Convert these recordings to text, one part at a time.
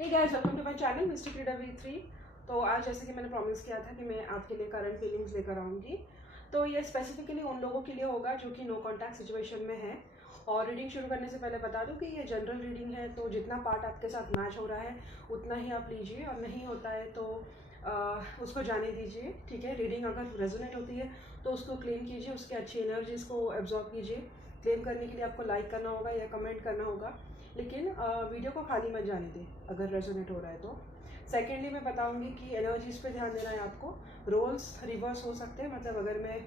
Hey guys, welcome to my channel mystic reader V3। तो आज जैसे कि मैंने प्रॉमिस किया था कि मैं आपके लिए करंट फीलिंग्स लेकर आऊँगी। तो ये स्पेसिफिकली उन लोगों के लिए होगा जो कि नो कॉन्टैक्ट सिचुएशन में है। और रीडिंग शुरू करने से पहले बता दूं कि ये जनरल रीडिंग है, तो जितना पार्ट आपके साथ मैच हो रहा है उतना ही आप लीजिए, और नहीं होता है तो उसको जाने दीजिए। ठीक है, रीडिंग अगर रेजोनेट होती है तो उसको क्लेम कीजिए, उसके अच्छी एनर्जीज़ को एब्जॉर्ब कीजिए। क्लेम करने के लिए आपको लाइक करना होगा या कमेंट करना होगा, लेकिन वीडियो को खाली मत जाने दें अगर रेजोनेट हो रहा है तो। सेकेंडली मैं बताऊंगी कि एनर्जीज़ पे ध्यान देना है आपको। रोल्स रिवर्स हो सकते हैं, मतलब अगर मैं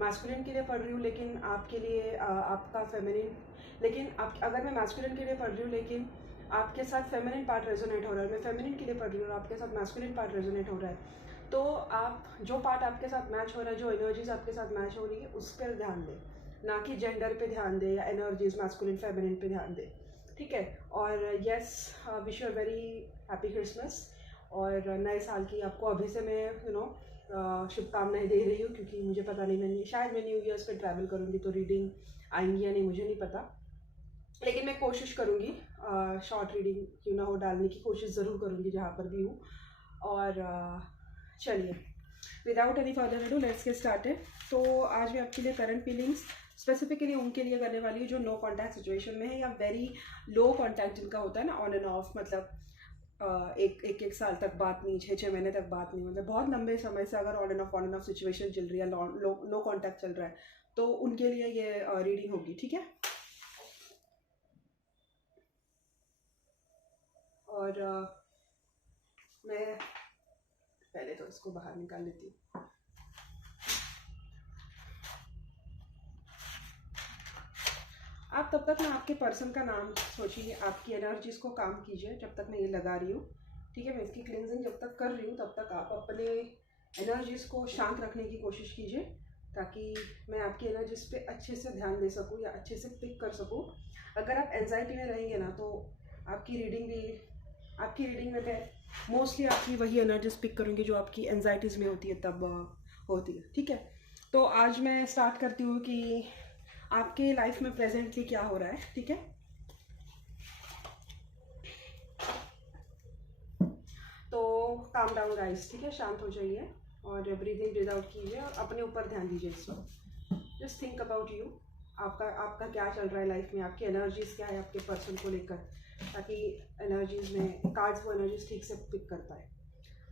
मैस्कुलिन के लिए पढ़ रही हूँ लेकिन आपके लिए आपका फेमिनिन, लेकिन आप अगर मैं मैस्कुलिन के लिए पढ़ रही हूँ लेकिन आपके साथ फेमिनिन पार्ट रेजोनेट हो रहा है, मैं फेमिनिन के लिए पढ़ रही हूँ और आपके साथ मैस्कुलिन पार्ट रेजोनेट हो रहा है, तो आप जो पार्ट आपके साथ मैच हो रहा है, जो एनर्जीज आपके साथ मैच हो रही है उस पर ध्यान दें, ना कि जेंडर पे ध्यान दें या एनर्जीज मैस्कुलिन फेमिनिन पे ध्यान दें। ठीक है, और yes, wish you very happy Christmas. और नए साल की आपको अभी से मैं शुभकामनाएं दे रही हूँ, क्योंकि मुझे पता नहीं, मैं शायद मैं न्यू ईयर्स पे ट्रैवल करूँगी तो रीडिंग आएंगी या नहीं मुझे नहीं पता, लेकिन मैं कोशिश करूँगी शॉर्ट रीडिंग क्यों ना हो डालने की कोशिश ज़रूर करूँगी जहाँ पर भी हूँ। और चलिए, without any further ado let's get started. तो आज मैं आपके लिए करंट फीलिंग्स स्पेसिफिकली उनके लिए करने वाली हूँ जो नो कॉन्टैक्ट सिचुएशन में है, या वेरी लो कॉन्टैक्ट जिनका होता है ना, ऑन एंड ऑफ, मतलब एक साल तक बात नहीं, 6 महीने तक बात नहीं, मतलब बहुत लंबे समय से अगर ऑन एंड ऑफ सिचुएशन चल रही है, नो कॉन्टैक्ट चल रहा है, तो उनके लिए ये रीडिंग होगी। ठीक है, और मैं पहले तो इसको बाहर निकाल लेती हूँ। आप तब तक ना आपके पर्सन का नाम सोचिए, आपकी एनर्जीज को काम कीजिए जब तक मैं ये लगा रही हूँ। ठीक है, मैं इसकी क्लिनजिंग जब तक कर रही हूँ तब तक आप अपने एनर्जीज को शांत रखने की कोशिश कीजिए, ताकि मैं आपकी एनर्जीज पे अच्छे से ध्यान दे सकूँ या अच्छे से पिक कर सकूँ। अगर आप एंजाइटी में रहेंगे ना तो आपकी रीडिंग में मैं मोस्टली आपकी वही एनर्जीज पिक करूँगी जो आपकी एंजाइटीज़ में होती है, तब होती है। ठीक है, तो आज मैं स्टार्ट करती हूँ कि आपके लाइफ में प्रेजेंटली क्या हो रहा है। ठीक है, तो काम डाउन गाइस। ठीक है, शांत हो जाइए और ब्रीद इन ब्रीद आउट कीजिए और अपने ऊपर ध्यान दीजिए इस वक्त। जस्ट थिंक अबाउट यू, आपका क्या चल रहा है लाइफ में, आपकी एनर्जीज क्या है आपके पर्सन को लेकर, ताकि एनर्जीज में कार्ड्स वो एनर्जीज ठीक से पिक कर पाए।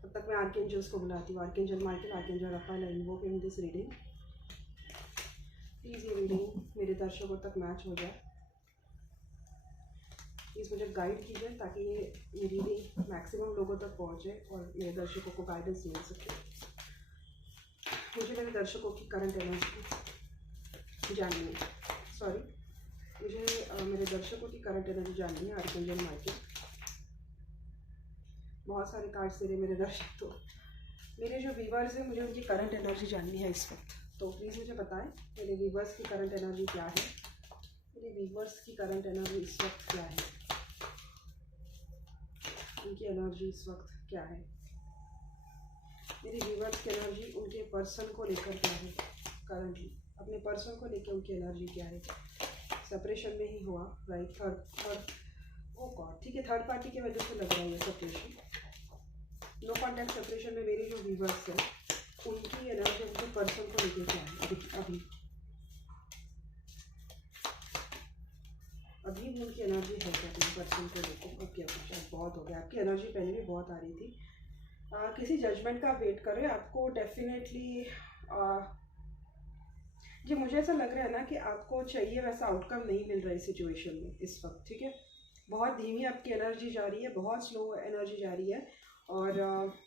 तब तक मैं आर्केंजल्स को बुलाती हूँ। Archangel Michael, archangel Raphael, I invoke in this reading. Please ये रीडिंग मेरे दर्शकों तक मैच हो जाए। प्लीज़ मुझे गाइड कीजिए ताकि ये रीडिंग मैक्सिमम लोगों तक पहुँचे और मेरे दर्शकों को गाइडेंस मिल सके। मुझे मेरे दर्शकों की करंट एनर्जी जाननी है, मुझे मेरे दर्शकों की करंट एनर्जी जाननी है। आर्केंजल माइकल, बहुत सारे कार्ड्स दे रहे मेरे दर्शक, तो मेरे जो व्यूअर्स हैं मुझे उनकी करंट एनर्जी जाननी है इस वक्त। तो प्लीज़ मुझे बताएं मेरे व्यूअर्स की करंट एनर्जी क्या है, मेरे व्यूअर्स की करंट एनर्जी इस वक्त क्या है, उनकी एनर्जी इस वक्त क्या है, मेरी व्यूअर्स की एनर्जी उनके पर्सन को लेकर क्या है करंटली, अपने पर्सन को लेकर उनकी एनर्जी क्या है। सेपरेशन में ही हुआ, राइट? थर्ड ओ गॉड, ठीक है, थर्ड पार्टी की वजह से लग रहा है ये सेपरेशन। नो कॉन्टैक्ट सेपरेशन में मेरी जो व्यूअर्स है उनकी एनर्जी उनके पर्सन को लेकर क्या है अभी भी उनकी एनर्जी है क्या अपने पर्सन को लेकर? ओके, शायद बहुत हो गया, आपकी एनर्जी पहले भी बहुत आ रही थी। किसी जजमेंट का वेट करें, आपको डेफिनेटली जी मुझे ऐसा लग रहा है ना कि आपको चाहिए वैसा आउटकम नहीं मिल रहा है सिचुएशन में इस वक्त। ठीक है, बहुत धीमी आपकी एनर्जी जा रही है, बहुत स्लो एनर्जी जा रही है, और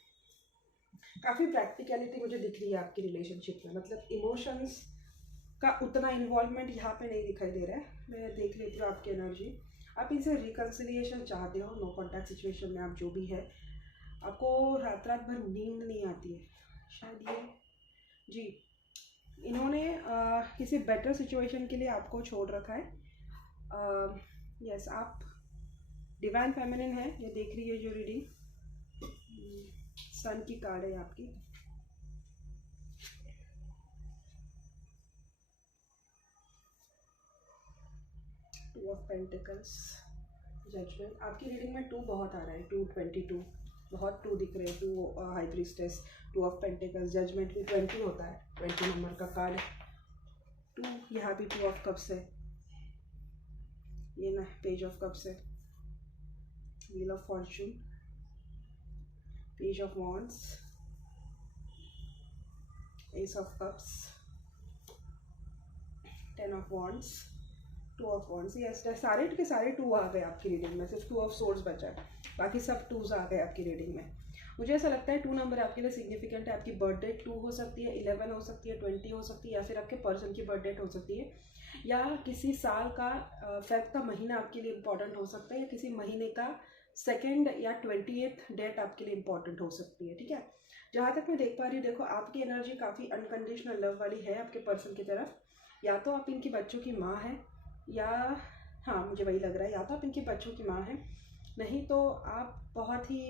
काफ़ी प्रैक्टिकलिटी मुझे दिख रही है आपकी रिलेशनशिप में, मतलब इमोशंस का उतना इन्वॉल्वमेंट यहाँ पे नहीं दिखाई दे रहा है। मैं देख लेती हूँ आपकी एनर्जी, आप इनसे रिकन्सिलिएशन चाहते हो। नो कॉन्टैक्ट सिचुएशन में आप जो भी है, आपको रात भर नींद नहीं आती है शायद, ये जी इन्होंने किसी बेटर सिचुएशन के लिए आपको छोड़ रखा है। यस, आप डिवाइन फेमिनिन है, ये देख रही है जो रीडिंग। सन की कार्ड है आपकी, टू ऑफ पेंटिकल्स, जजमेंट आपकी रीडिंग में 2 बहुत आ रहा है, 222 बहुत 2 दिख रहे हैं, 2 high priestess, 2 of pentacles, judgement भी 20 होता है, 20 नंबर का कार्ड, 2 यहाँ भी 2 ऑफ कप्स है, ये ना पेज ऑफ कप्स है, wheel of Fortune, page of wands, S of cups, 10 of wands, 2 of wands. Yes, सारे के सारे 2 आ गए आपकी रीडिंग में, सिर्फ 2 ऑफ सोर्ड्स बचा है, बाकी सब 2s आ गए आपकी रीडिंग में। मुझे ऐसा लगता है 2 नंबर आपके लिए सिग्निफिकेंट है। आपकी बर्थ डेट 2 हो सकती है, 11 हो सकती है, 20 हो सकती है, या फिर आपके पर्सन की बर्थ डेट हो सकती है, या किसी साल का फेब का महीना आपके लिए इंपॉर्टेंट हो सकता है, या किसी महीने का 2nd या 20th डेट आपके लिए इंपॉर्टेंट हो सकती है। ठीक है, जहाँ तक मैं देख पा रही हूँ, देखो आपकी एनर्जी काफ़ी अनकंडीशनल लव वाली है आपके पर्सन की तरफ। या तो आप इनकी बच्चों की माँ हैं, या हाँ मुझे वही लग रहा है, या तो आप इनके बच्चों की माँ हैं, नहीं तो आप बहुत ही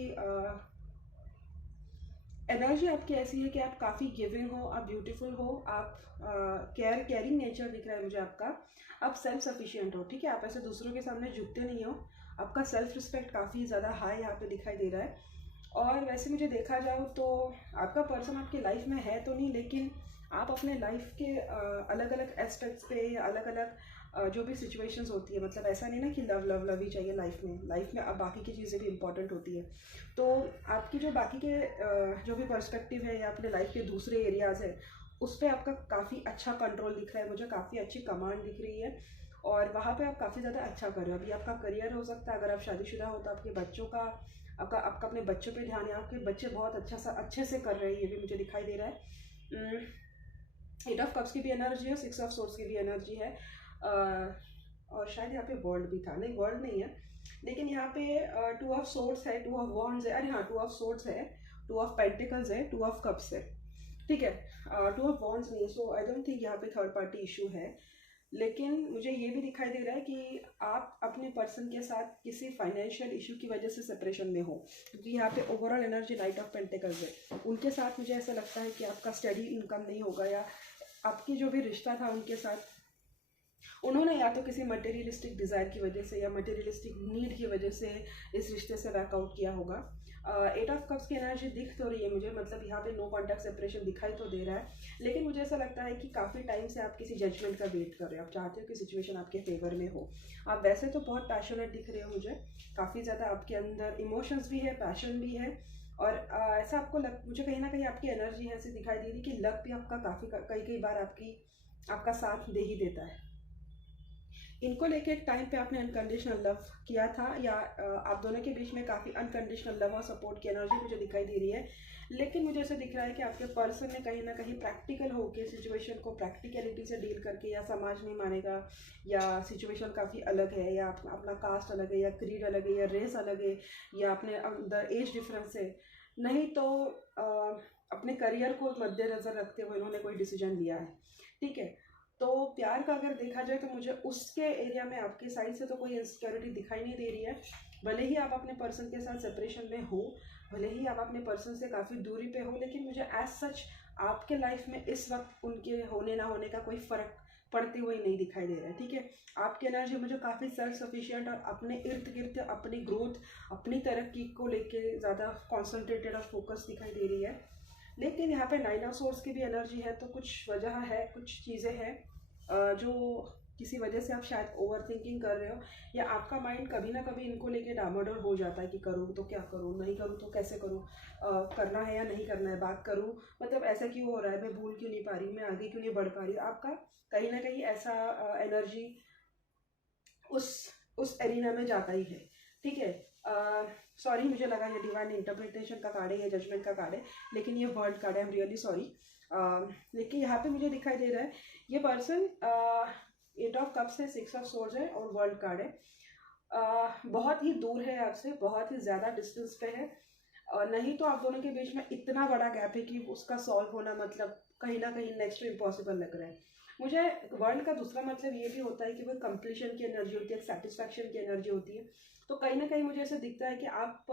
एनर्जी आपकी ऐसी है कि आप काफ़ी गिविंग हो, आप ब्यूटीफुल हो, आप केयरिंग नेचर दिख रहा है मुझे आपका, आप सेल्फ सफिशिएंट हो। ठीक है, आप ऐसे दूसरों के सामने झुकते नहीं हो, आपका सेल्फ रिस्पेक्ट काफ़ी ज़्यादा हाई यहाँ पे दिखाई दे रहा है। और वैसे मुझे देखा जाओ तो आपका पर्सन आपकी लाइफ में है तो नहीं, लेकिन आप अपने लाइफ के अलग अलग एस्पेक्ट्स पे या अलग अलग जो भी सिचुएशंस होती है, मतलब ऐसा नहीं ना कि लव लव लव ही चाहिए लाइफ में अब बाकी की चीज़ें भी इंपॉर्टेंट होती है। तो आपकी जो बाकी के जो भी पर्सपेक्टिव है या अपने लाइफ के दूसरे एरियाज़ है, उस पर आपका काफ़ी अच्छा कंट्रोल दिख रहा है मुझे, काफ़ी अच्छी कमांड दिख रही है, और वहाँ पे आप काफ़ी ज़्यादा अच्छा कर रहे हो। अभी आपका करियर हो सकता है, अगर आप शादीशुदा हो तो आपके बच्चों का आपका अपने बच्चों पे ध्यान है, आपके बच्चे बहुत अच्छे से कर रहे हैं, ये भी मुझे दिखाई दे रहा है। 8 ऑफ कप्स की भी एनर्जी है, 6 ऑफ सोर्ड्स की भी एनर्जी है, और शायद यहाँ पे वर्ल्ड भी था, नहीं वर्ल्ड नहीं है, लेकिन यहाँ पे 2 ऑफ सोर्ड्स है, 2 ऑफ वॉन्ड्स है, अरे हाँ 2 ऑफ सोर्ड्स है, 2 ऑफ पेंटिकल्स है, 2 ऑफ कप्स है। ठीक है, 2 ऑफ वॉन्ड्स नहीं है, सो आई डोंट थिंक यहाँ पे थर्ड पार्टी इशू है। लेकिन मुझे ये भी दिखाई दे रहा है कि आप अपने पर्सन के साथ किसी फाइनेंशियल इशू की वजह से सेपरेशन में हो, क्योंकि यहाँ पे overall energy night of pentacles है। उनके साथ मुझे ऐसा लगता है कि आपका स्टडी इनकम नहीं होगा, या आपकी जो भी रिश्ता था उनके साथ, उन्होंने या तो किसी मटेरियलिस्टिक डिज़ायर की वजह से या मटेरियलिस्टिक नीड की वजह से इस रिश्ते से बैकआउट किया होगा। 8 ऑफ कप्स की एनर्जी दिख तो रही है मुझे, मतलब यहाँ पे नो कॉन्टैक्ट सेपरेशन दिखाई तो दे रहा है, लेकिन मुझे ऐसा लगता है कि काफ़ी टाइम से आप किसी जजमेंट का वेट कर रहे हो, आप चाहते हो कि सिचुएशन आपके फेवर में हो। आप वैसे तो बहुत पैशनेट दिख रहे हो मुझे, काफ़ी ज़्यादा आपके अंदर इमोशंस भी है, पैशन भी है, और ऐसा आपको मुझे कहीं ना कहीं आपकी एनर्जी ऐसी दिखाई दे रही कि लक भी आपका काफ़ी कई बार आपका साथ दे ही देता है। इनको लेके एक टाइम पे आपने अनकंडीशनल लव किया था, या आप दोनों के बीच में काफ़ी अनकंडीशनल लव और सपोर्ट की एनर्जी मुझे दिखाई दे रही है। लेकिन मुझे ऐसा दिख रहा है कि आपके पर्सन ने कहीं ना कहीं प्रैक्टिकल होकर सिचुएशन को प्रैक्टिकलिटी से डील करके, या समाज नहीं मानेगा, या सिचुएशन काफ़ी अलग है, या अपना कास्ट अलग है, या क्रीड अलग है, या रेस अलग है, या अपने अंदर एज डिफरेंस है, नहीं तो अपने करियर को मद्देनज़र रखते हुए इन्होंने कोई डिसीजन लिया है। ठीक है, तो प्यार का अगर देखा जाए तो मुझे उसके एरिया में आपकी साइड से तो कोई इनसिक्योरिटी दिखाई नहीं दे रही है। भले ही आप अपने पर्सन के साथ सेपरेशन में हो, भले ही आप अपने पर्सन से काफ़ी दूरी पे हो, लेकिन मुझे एज सच आपके लाइफ में इस वक्त उनके होने ना होने का कोई फ़र्क पड़ते हुए नहीं दिखाई दे रहा है। ठीक है, आपकी एनर्जी मुझे काफ़ी सेल्फ सफिशिएंट और अपने इर्द गिर्द अपनी ग्रोथ, अपनी तरक्की को लेके ज़्यादा कॉन्सनट्रेटेड और फोकस दिखाई दे रही है। लेकिन यहाँ पे 9 ऑफ सोर्ड्स की भी एनर्जी है, तो कुछ वजह है, कुछ चीज़ें हैं जो किसी वजह से आप शायद ओवर थिंकिंग कर रहे हो, या आपका माइंड कभी ना कभी इनको लेके डामाडोल हो जाता है कि करूँ तो क्या करूँ, नहीं करूँ तो कैसे करूँ, करना है या नहीं करना है, बात करूँ, मतलब ऐसा क्यों हो रहा है, मैं भूल क्यों नहीं पा रही हूँ, मैं आगे क्यों नहीं बढ़ पा रही हूँ। आपका कहीं ना कहीं ऐसा एनर्जी उस एरिना में जाता ही है। ठीक है, सॉरी मुझे लगा ये डिवाइन इंटरप्रिटेशन का कार्ड है, ये जजमेंट का कार्ड है, लेकिन ये वर्ल्ड कार्ड है, आई एम रियली सॉरी। लेकिन यहाँ पे मुझे दिखाई दे रहा है ये पर्सन 8 ऑफ कप्स है, 6 ऑफ सोर्ड्स है, और वर्ल्ड कार्ड है। बहुत ही दूर है आपसे, बहुत ही ज़्यादा डिस्टेंस पे है, और नहीं तो आप दोनों के बीच में इतना बड़ा गैप है कि उसका सॉल्व होना मतलब कहीं ना कहीं नेक्स्ट टू इम्पॉसिबल लग रहा है मुझे। वर्ल्ड का दूसरा मतलब ये भी होता है कि वो कंप्लीशन की एनर्जी होती है, सेटिस्फैक्शन की एनर्जी होती है। तो कहीं ना कहीं मुझे ऐसा दिखता है कि आप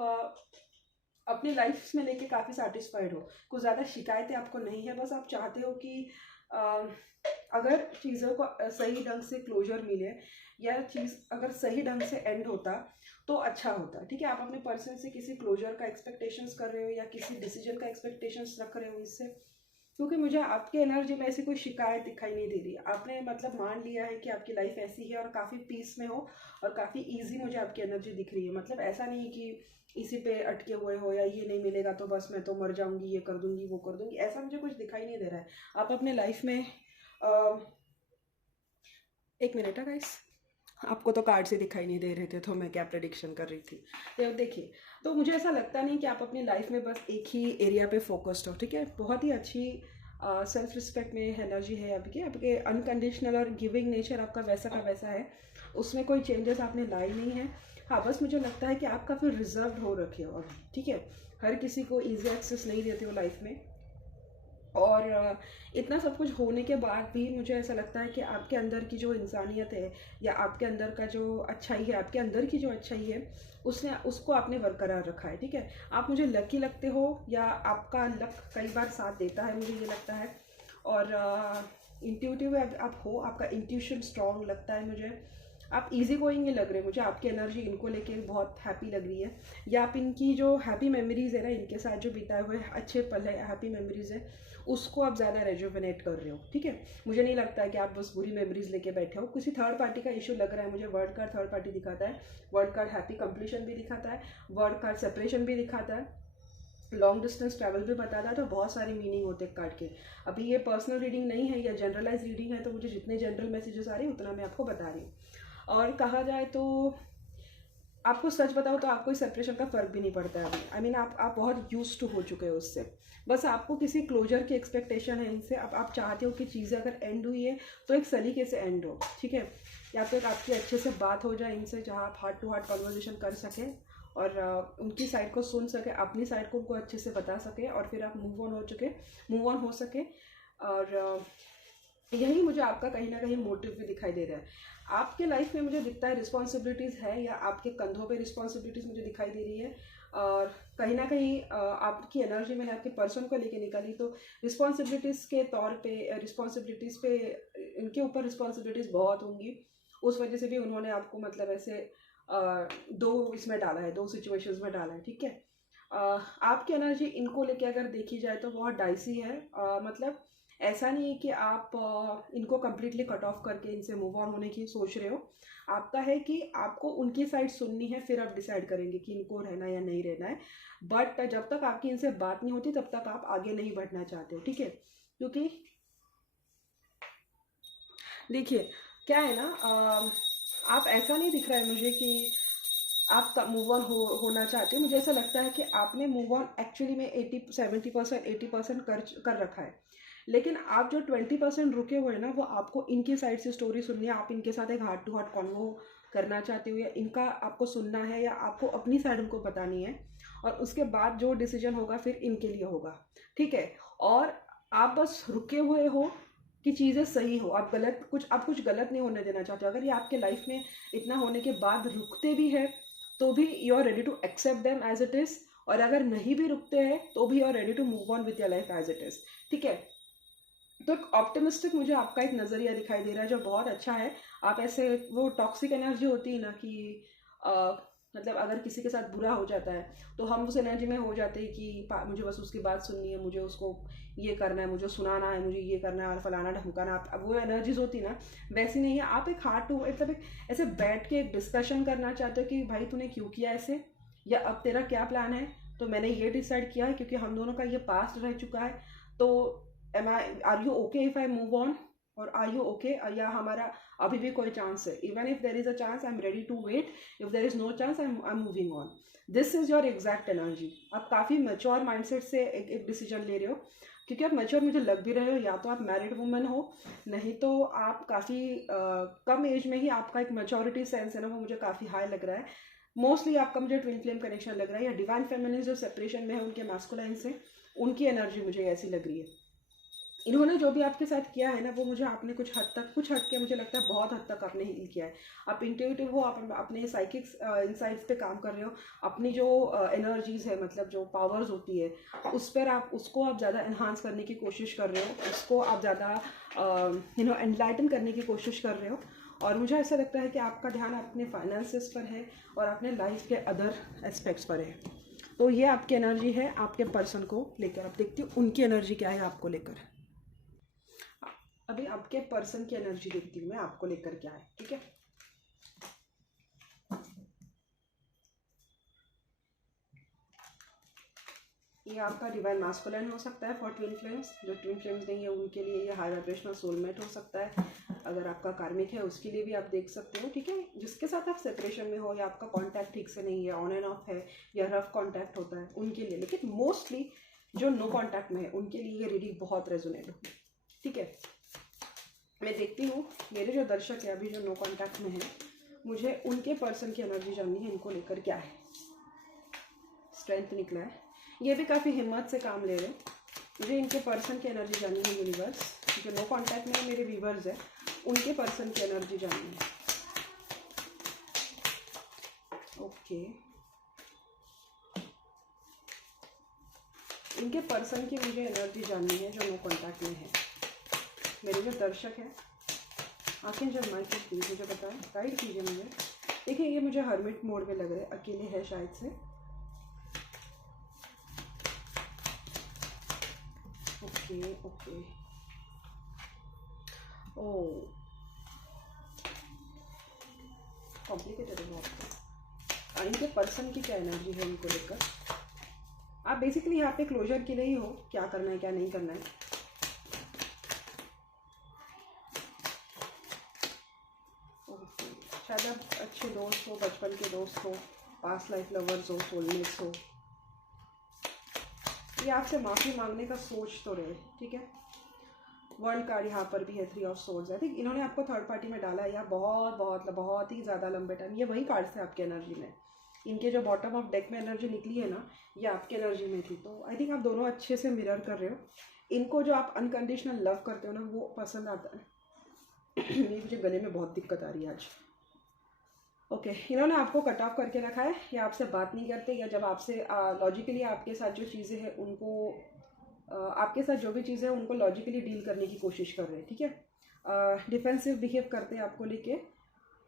अपनी लाइफ में लेके काफ़ी सेटिस्फाइड हो, कुछ ज़्यादा शिकायतें आपको नहीं है, बस आप चाहते हो कि अगर चीज़ों को सही ढंग से क्लोजर मिले, या चीज़ अगर सही ढंग से एंड होता तो अच्छा होता है, ठीक है। आप अपने पर्सन से किसी क्लोजर का एक्सपेक्टेशंस कर रहे हो या किसी डिसीजन का एक्सपेक्टेशंस रख रहे हो इससे, क्योंकि मुझे आपकी एनर्जी में ऐसी कोई शिकायत दिखाई नहीं दे रही। आपने मतलब मान लिया है कि आपकी लाइफ ऐसी है और काफ़ी पीस में हो और काफ़ी ईजी मुझे आपकी एनर्जी दिख रही है। मतलब ऐसा नहीं है कि इसी पे अटके हुए हो या ये नहीं मिलेगा तो बस मैं तो मर जाऊंगी, ये कर दूंगी वो कर दूंगी, ऐसा मुझे कुछ दिखाई नहीं दे रहा है। आप अपने लाइफ में एक मिनट है गाइस, आपको तो कार्ड से दिखाई नहीं दे रहे थे तो मैं क्या प्रेडिक्शन कर रही थी। तो देखिए, तो मुझे ऐसा लगता नहीं कि आप अपनी लाइफ में बस एक ही एरिया पे फोकस्ड हो, ठीक है। बहुत ही अच्छी सेल्फ रिस्पेक्ट में एनर्जी है आपके अनकंडीशनल और गिविंग नेचर आपका वैसा का वैसा है, उसमें कोई चेंजेस आपने लाई नहीं है। हाँ, बस मुझे लगता है कि आप काफ़ी रिजर्व हो रखे हो अभी, ठीक है। हर किसी को ईजी एक्सेस नहीं देते हो लाइफ में, और इतना सब कुछ होने के बाद भी मुझे ऐसा लगता है कि आपके अंदर की जो इंसानियत है या आपके अंदर का जो अच्छाई है, आपके अंदर की जो अच्छाई है, उसको आपने बरकरार रखा है, ठीक है। आप मुझे लकी लगते हो या आपका लक कई बार साथ देता है, मुझे ये लगता है। और इंट्यूटिव आप हो, आपका इंट्यूशन स्ट्रॉन्ग लगता है मुझे। आप इजी गोइंग ही लग रहे हैं मुझे, आपकी एनर्जी इनको लेके बहुत हैप्पी लग रही है, या आप इनकी जो हैप्पी मेमोरीज है ना, इनके साथ जो बिताए हुए अच्छे पल है, हैप्पी मेमोरीज है, उसको आप ज़्यादा रेजुविनेट कर रहे हो, ठीक है। मुझे नहीं लगता है कि आप बस बुरी मेमोरीज लेके बैठे हो। किसी थर्ड पार्टी का इशू लग रहा है मुझे। वर्ड कार्ड थर्ड पार्टी दिखाता है, वर्ड कार्ड हैप्पी कंप्लीशन भी दिखाता है, वर्ड कार्ड सेपरेशन भी दिखाता है, लॉन्ग डिस्टेंस ट्रैवल भी बताता है। तो बहुत सारे मीनिंग होते हैं कार्ड के। अभी ये पर्सनल रीडिंग नहीं है या जनरलाइज रीडिंग है, तो मुझे जितने जनरल मैसेजेस आ रहे हैं उतना मैं आपको बता रही हूँ। और कहा जाए तो आपको सच बताओ तो आपको इस सेपरेशन का फ़र्क भी नहीं पड़ता है अभी। आई मीन आप बहुत यूज टू हो चुके हो उससे। बस आपको किसी क्लोजर की एक्सपेक्टेशन है इनसे। अब आप चाहते हो कि चीज़ें अगर एंड हुई है तो एक सलीके से एंड हो, ठीक है। या तो एक आपकी अच्छे से बात हो जाए इनसे, जहाँ आप हार्ट टू हार्ट कन्वर्सेशन कर सकें और उनकी साइड को सुन सके, अपनी साइड को उनको अच्छे से बता सके, और फिर आप मूव ऑन हो सके। और यही मुझे आपका कहीं ना कहीं मोटिव भी दिखाई दे रहा है। आपके लाइफ में मुझे दिखता है रिस्पॉन्सिबिलिटीज़ है, या आपके कंधों पे रिस्पॉन्सिबिलिटीज़ मुझे दिखाई दे रही है। और कहीं ना कहीं आपकी एनर्जी मैंने आपके पर्सन को लेके निकाली, तो रिस्पॉन्सिबिलिटीज़ के तौर पे रिस्पॉन्सिबिलिटीज़ पे इनके ऊपर रिस्पॉन्सिबिलिटीज़ बहुत होंगी। उस वजह से भी उन्होंने आपको मतलब ऐसे दो इसमें डाला है, दो सिचुएशंस में डाला है, ठीक है। आपकी एनर्जी इनको लेके अगर देखी जाए तो बहुत डाइसी है। मतलब ऐसा नहीं है कि आप इनको कम्प्लीटली कट ऑफ करके इनसे मूव ऑन होने की सोच रहे हो। आपका है कि आपको उनकी साइड सुननी है, फिर आप डिसाइड करेंगे कि इनको रहना या नहीं रहना है। बट जब तक आपकी इनसे बात नहीं होती तब तक आप आगे नहीं बढ़ना चाहते हो, ठीक है। क्योंकि देखिए क्या है ना, आप ऐसा नहीं दिख रहा है मुझे कि आप मूव ऑन होना चाहते हो। मुझे ऐसा लगता है कि आपने मूव ऑन एक्चुअली में 70% 80% कर रखा है। लेकिन आप जो 20% रुके हुए हैं ना, वो आपको इनकी साइड से स्टोरी सुननी है। आप इनके साथ एक हार्ट टू हार्ट कॉन्वो करना चाहते हो, या इनका आपको सुनना है, या आपको अपनी साइड उनको बतानी है, और उसके बाद जो डिसीजन होगा फिर इनके लिए होगा, ठीक है। और आप बस रुके हुए हो कि चीज़ें सही हो, आप कुछ गलत नहीं होने देना चाहते। अगर ये आपके लाइफ में इतना होने के बाद रुकते भी है तो भी you are ready to accept them as it is, और अगर नहीं भी रुकते हैं तो भी you are ready to move on with your life as it is, ठीक है। तो एक ऑप्टिमिस्टिक मुझे आपका एक नज़रिया दिखाई दे रहा है जो बहुत अच्छा है। आप ऐसे, वो टॉक्सिक एनर्जी होती है ना कि मतलब अगर किसी के साथ बुरा हो जाता है तो हम उस एनर्जी में हो जाते हैं कि मुझे बस उसकी बात सुननी है, मुझे उसको ये करना है, मुझे सुनाना है, मुझे ये करना है और फलाना ढमकाना। आप अब वो एनर्जीज होती ना, वैसी नहीं है। आप एक हार्ट टू मतलब एक ऐसे बैठ के एक डिस्कशन करना चाहते हो कि भाई तूने क्यों किया ऐसे, या अब तेरा क्या प्लान है। तो मैंने ये डिसाइड किया है क्योंकि हम दोनों का ये पास्ट रह चुका है, तो are you okay if I move on, और आर यू ओके, या हमारा अभी भी कोई चांस है। Even if there is a chance I am ready to wait, if there is no chance I am moving on. This is your exact energy. आप काफ़ी mature mindset से एक डिसीजन ले रहे हो, क्योंकि आप मेच्योर मुझे लग भी रहे हो। या तो आप मैरिड वुमन हो, नहीं तो आप काफ़ी कम एज में ही आपका एक मेच्योरिटी सेंस है ना, वो मुझे काफ़ी हाई लग रहा है। मोस्टली आपका मुझे ट्विन फ्लेम कनेक्शन लग रहा है, या डिवाइन फेमिनिन जो सेपरेशन में है उनके मैस्कुलाइन से, उनकी एनर्जी मुझे ऐसी लग रही है। इन्होंने जो भी आपके साथ किया है ना, वो मुझे आपने कुछ हद के मुझे लगता है बहुत हद तक आपने हील किया है। आप इंट्यूटिव हो, आप अपने साइकिक्स इनसाइट्स पे काम कर रहे हो। अपनी जो एनर्जीज है, मतलब जो पावर्स होती है, उसको आप ज़्यादा एनहांस करने की कोशिश कर रहे हो, उसको आप ज़्यादा एनलाइटन करने की कोशिश कर रहे हो। और मुझे ऐसा लगता है कि आपका ध्यान अपने फाइनेंसेस पर है और अपने लाइफ के अदर एस्पेक्ट्स पर है। तो ये आपकी एनर्जी है आपके पर्सन को लेकर। अब देखती हूँ उनकी एनर्जी क्या है आपको लेकर। अभी आपके पर्सन की एनर्जी देखती हूँ मैं आपको लेकर क्या है, ठीक है। ये आपका डिवाइन मास्कुलिन हो सकता है फॉर ट्विन फ्लेम्स। जो ट्विन फ्लेम्स नहीं है उनके लिए ये हाई वाइब्रेशनल सोलमेट हो सकता है। अगर आपका कार्मिक है उसके लिए भी आप देख सकते हो, ठीक है। जिसके साथ आप सेपरेशन में हो या आपका कांटेक्ट ठीक से नहीं है, ऑन एंड ऑफ है या रफ कांटेक्ट होता है, उनके लिए। लेकिन मोस्टली जो नो कांटेक्ट में है उनके लिए ये रीडिंग बहुत रेजोनेट होगी, ठीक है। मैं देखती हूँ मेरे जो दर्शक है अभी जो नो कांटेक्ट में है, मुझे उनके पर्सन की एनर्जी जाननी है, इनको लेकर क्या है। स्ट्रेंथ निकला है, ये भी काफ़ी हिम्मत से काम ले रहे हैं। मुझे इनके पर्सन की एनर्जी जाननी है यूनिवर्स। जो नो कांटेक्ट में मेरे व्यूवर्स है उनके पर्सन की एनर्जी जाननी है। ओके, इनके पर्सन की मुझे एनर्जी जाननी है जो नो कांटेक्ट में है। मेरे जो दर्शक हैं आखिर जब माइक प्लीज मुझे बताएं, गाइड कीजिए मुझे। देखिए ये मुझे हर्मिट मोड में लग रहे हैं, अकेले है शायद से। ओके ओके, ओह कॉम्प्लिकेटेड है बहुत। इनके पर्सन की क्या एनर्जी है इनको लेकर। आप बेसिकली यहाँ पे क्लोजर के लिए ही हो, क्या करना है क्या नहीं करना है। शायद आप अच्छे दोस्त हो, बचपन के दोस्त हो, पास्ट लाइफ लवर्स हो, सोलमेट्स हो। ये आपसे माफ़ी मांगने का सोच तो रहे, ठीक है। वर्ल्ड कार्ड यहाँ पर भी है, 3 ऑफ सोर्ड्स। आई थिंक इन्होंने आपको थर्ड पार्टी में डाला है या बहुत बहुत बहुत ही ज़्यादा लंबे टाइम। ये वही कार्ड्स थे आपकी एनर्जी में। इनके जो बॉटम ऑफ डेक में एनर्जी निकली है ना, ये आपकी एनर्जी में थी। तो आई थिंक आप दोनों अच्छे से मिरर कर रहे हो। इनको जो आप अनकंडीशनल लव करते हो ना वो पसंद आता है। ये मुझे गले में बहुत दिक्कत आ रही है आज। ओके, इन्होंने आपको कट ऑफ करके रखा है या आपसे बात नहीं करते, या जब आपसे लॉजिकली आपके साथ जो चीज़ें हैं उनको आपके साथ जो भी चीज़ें हैं उनको लॉजिकली डील करने की कोशिश कर रहे हैं, ठीक है। डिफेंसिव बिहेव करते हैं आपको लेके।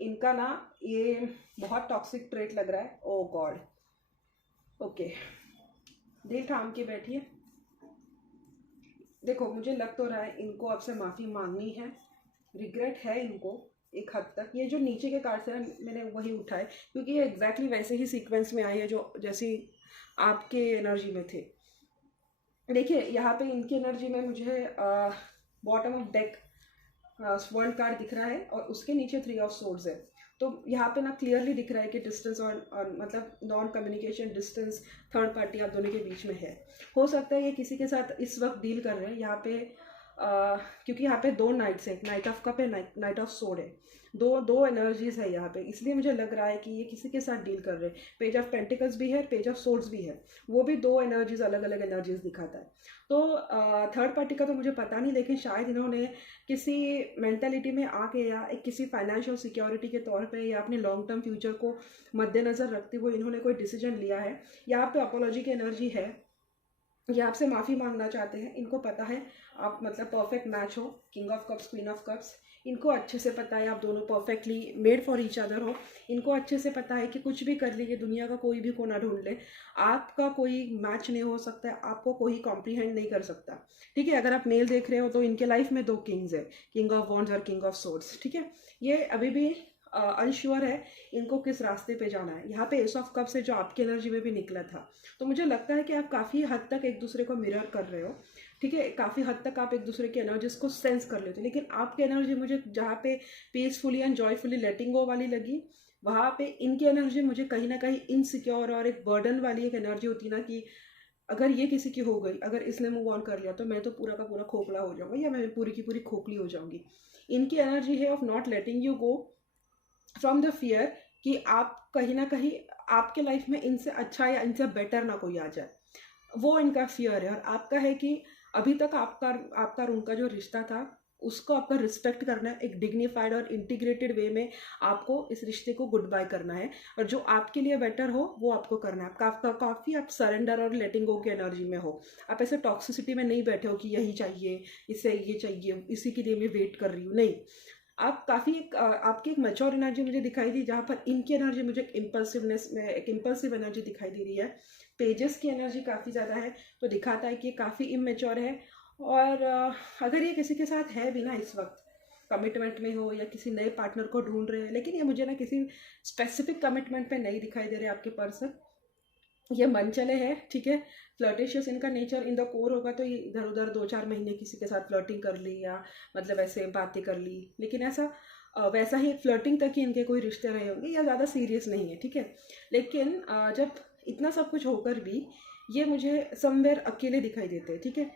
इनका ना ये बहुत टॉक्सिक ट्रेट लग रहा है। ओ गॉड, ओके दिल थाम के बैठिए। देखो मुझे लग तो रहा है इनको आपसे माफ़ी मांगनी है, रिग्रेट है इनको एक हद तक। ये जो नीचे के कार्ड्स हैं मैंने वही उठाए क्योंकि ये एग्जैक्टली वैसे ही सीक्वेंस में आई है जो जैसी आपके एनर्जी में थे। देखिए यहाँ पे इनकी एनर्जी में मुझे bottom of deck world card दिख रहा है और उसके नीचे 3 ऑफ सोर्ड्स है। तो यहाँ पे ना क्लियरली दिख रहा है कि डिस्टेंस और मतलब non communication, distance, third party आप दोनों के बीच में है। हो सकता है ये किसी के साथ इस वक्त डील कर रहे हैं यहाँ पे क्योंकि यहाँ पे 2 नाइट्स है, नाइट ऑफ कप है, नाइट ऑफ सोर्ड है। दो एनर्जीज है यहाँ पे, इसलिए मुझे लग रहा है कि ये किसी के साथ डील कर रहे हैं। पेज ऑफ पेंटिकल्स भी है, पेज ऑफ सोर्ड्स भी है, वो भी 2 एनर्जीज अलग अलग एनर्जीज दिखाता है। तो थर्ड पार्टी का तो मुझे पता नहीं, लेकिन शायद इन्होंने किसी मेंटालिटी में आके या एक किसी फाइनेंशियल सिक्योरिटी के तौर पे या अपने लॉन्ग टर्म फ्यूचर को मद्देनज़र रखते हुए इन्होंने कोई डिसीजन लिया है। यहाँ पे अपोलॉजी की एनर्जी है, ये आपसे माफ़ी मांगना चाहते हैं। इनको पता है आप मतलब परफेक्ट मैच हो, king of cups, queen of cups. इनको अच्छे से पता है आप दोनों perfectly made for each other हो। इनको अच्छे से पता है कि कुछ भी कर लीजिए, दुनिया का कोई भी कोना ढूंढ ले, आपका कोई मैच नहीं हो सकता है, आपको कोई कॉम्प्रीहेंड नहीं कर सकता, ठीक है। अगर आप मेल देख रहे हो तो इनके लाइफ में 2 किंग्स है, किंग ऑफ वॉन्ड्स और किंग ऑफ सोर्ड्स, ठीक है। ये अभी भी अनश्योर है इनको किस रास्ते पे जाना है। यहाँ पे एस ऑफ कप से जो आपकी एनर्जी में भी निकला था, तो मुझे लगता है कि आप काफ़ी हद तक एक दूसरे को मिरर कर रहे हो, ठीक है। काफ़ी हद तक आप एक दूसरे की एनर्जीज को सेंस कर लेते हो। लेकिन आपकी एनर्जी मुझे जहाँ पे पीसफुली एंड जॉयफुली लेटिंग गो वाली लगी, वहाँ पे इनकी एनर्जी मुझे कहीं ना कहीं इनसिक्योर और एक बर्डन वाली एक एनर्जी होती ना कि अगर ये किसी की हो गई, अगर इसने मूव ऑन कर लिया तो मैं तो पूरा का पूरा खोखला हो जाऊंगा या मैं पूरी की पूरी खोखली हो जाऊंगी। इनकी एनर्जी है of not letting you go from the fear कि आप कहीं ना कहीं आपके लाइफ में इनसे अच्छा या इनसे बेटर ना कोई आ जाए, वो इनका फियर है। और आपका है कि अभी तक आपका और उनका जो रिश्ता था उसको आपका रिस्पेक्ट करना है, एक डिग्निफाइड और इंटीग्रेटेड वे में आपको इस रिश्ते को गुड बाय करना है, और जो आपके लिए बेटर हो वो आपको करना है। काफ़ी आप सरेंडर और लेटिंग गो की एनर्जी में हो। आप ऐसे टॉक्सिसिटी में नहीं बैठे हो कि यही चाहिए, इससे ये चाहिए, इसी के लिए मैं वेट कर रही हूँ, नहीं। आप काफ़ी आपकी एक मैच्योर एनर्जी मुझे दिखाई दी, जहाँ पर इनकी एनर्जी मुझे इम्पल्सिवनेस में एक इम्पल्सिव एनर्जी दिखाई दे रही है। पेजेस की एनर्जी काफ़ी ज़्यादा है, तो दिखाता है कि ये काफ़ी इमेच्योर है। और अगर ये किसी के साथ है भी ना इस वक्त, कमिटमेंट में हो या किसी नए पार्टनर को ढूंढ रहे हैं, लेकिन ये मुझे ना किसी स्पेसिफिक कमिटमेंट पे नहीं दिखाई दे रहे आपके पर्सन। ये मन चले है, ठीक है। फ्लर्टेशियस इनका नेचर इन द कोर होगा, तो ये इधर उधर 2-4 महीने किसी के साथ फ्लर्टिंग कर ली या मतलब ऐसे बातें कर ली, लेकिन ऐसा वैसा ही फ्लर्टिंग तक ही इनके कोई रिश्ते रहे होंगे, या ज़्यादा सीरियस नहीं है, ठीक है। लेकिन जब इतना सब कुछ होकर भी ये मुझे समवेयर अकेले दिखाई देते हैं, ठीक है।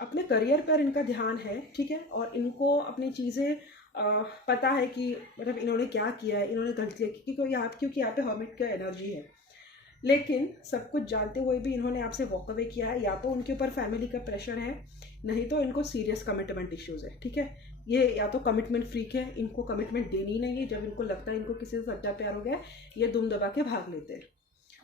अपने करियर पर इनका ध्यान है, ठीक है, और इनको अपनी चीज़ें पता है कि मतलब इन्होंने क्या किया है, इन्होंने गलतियाँ की, क्योंकि यहाँ पे हर्मिट का एनर्जी है। लेकिन सब कुछ जानते हुए भी इन्होंने आपसे वॉक अवे किया है, या तो उनके ऊपर फैमिली का प्रेशर है, नहीं तो इनको सीरियस कमिटमेंट इश्यूज है, ठीक है। ये या तो कमिटमेंट फ्रीक है, इनको कमिटमेंट देनी नहीं है, जब इनको लगता है इनको किसी से सच्चा प्यार हो गया है, ये दुम दबा के भाग लेते हैं।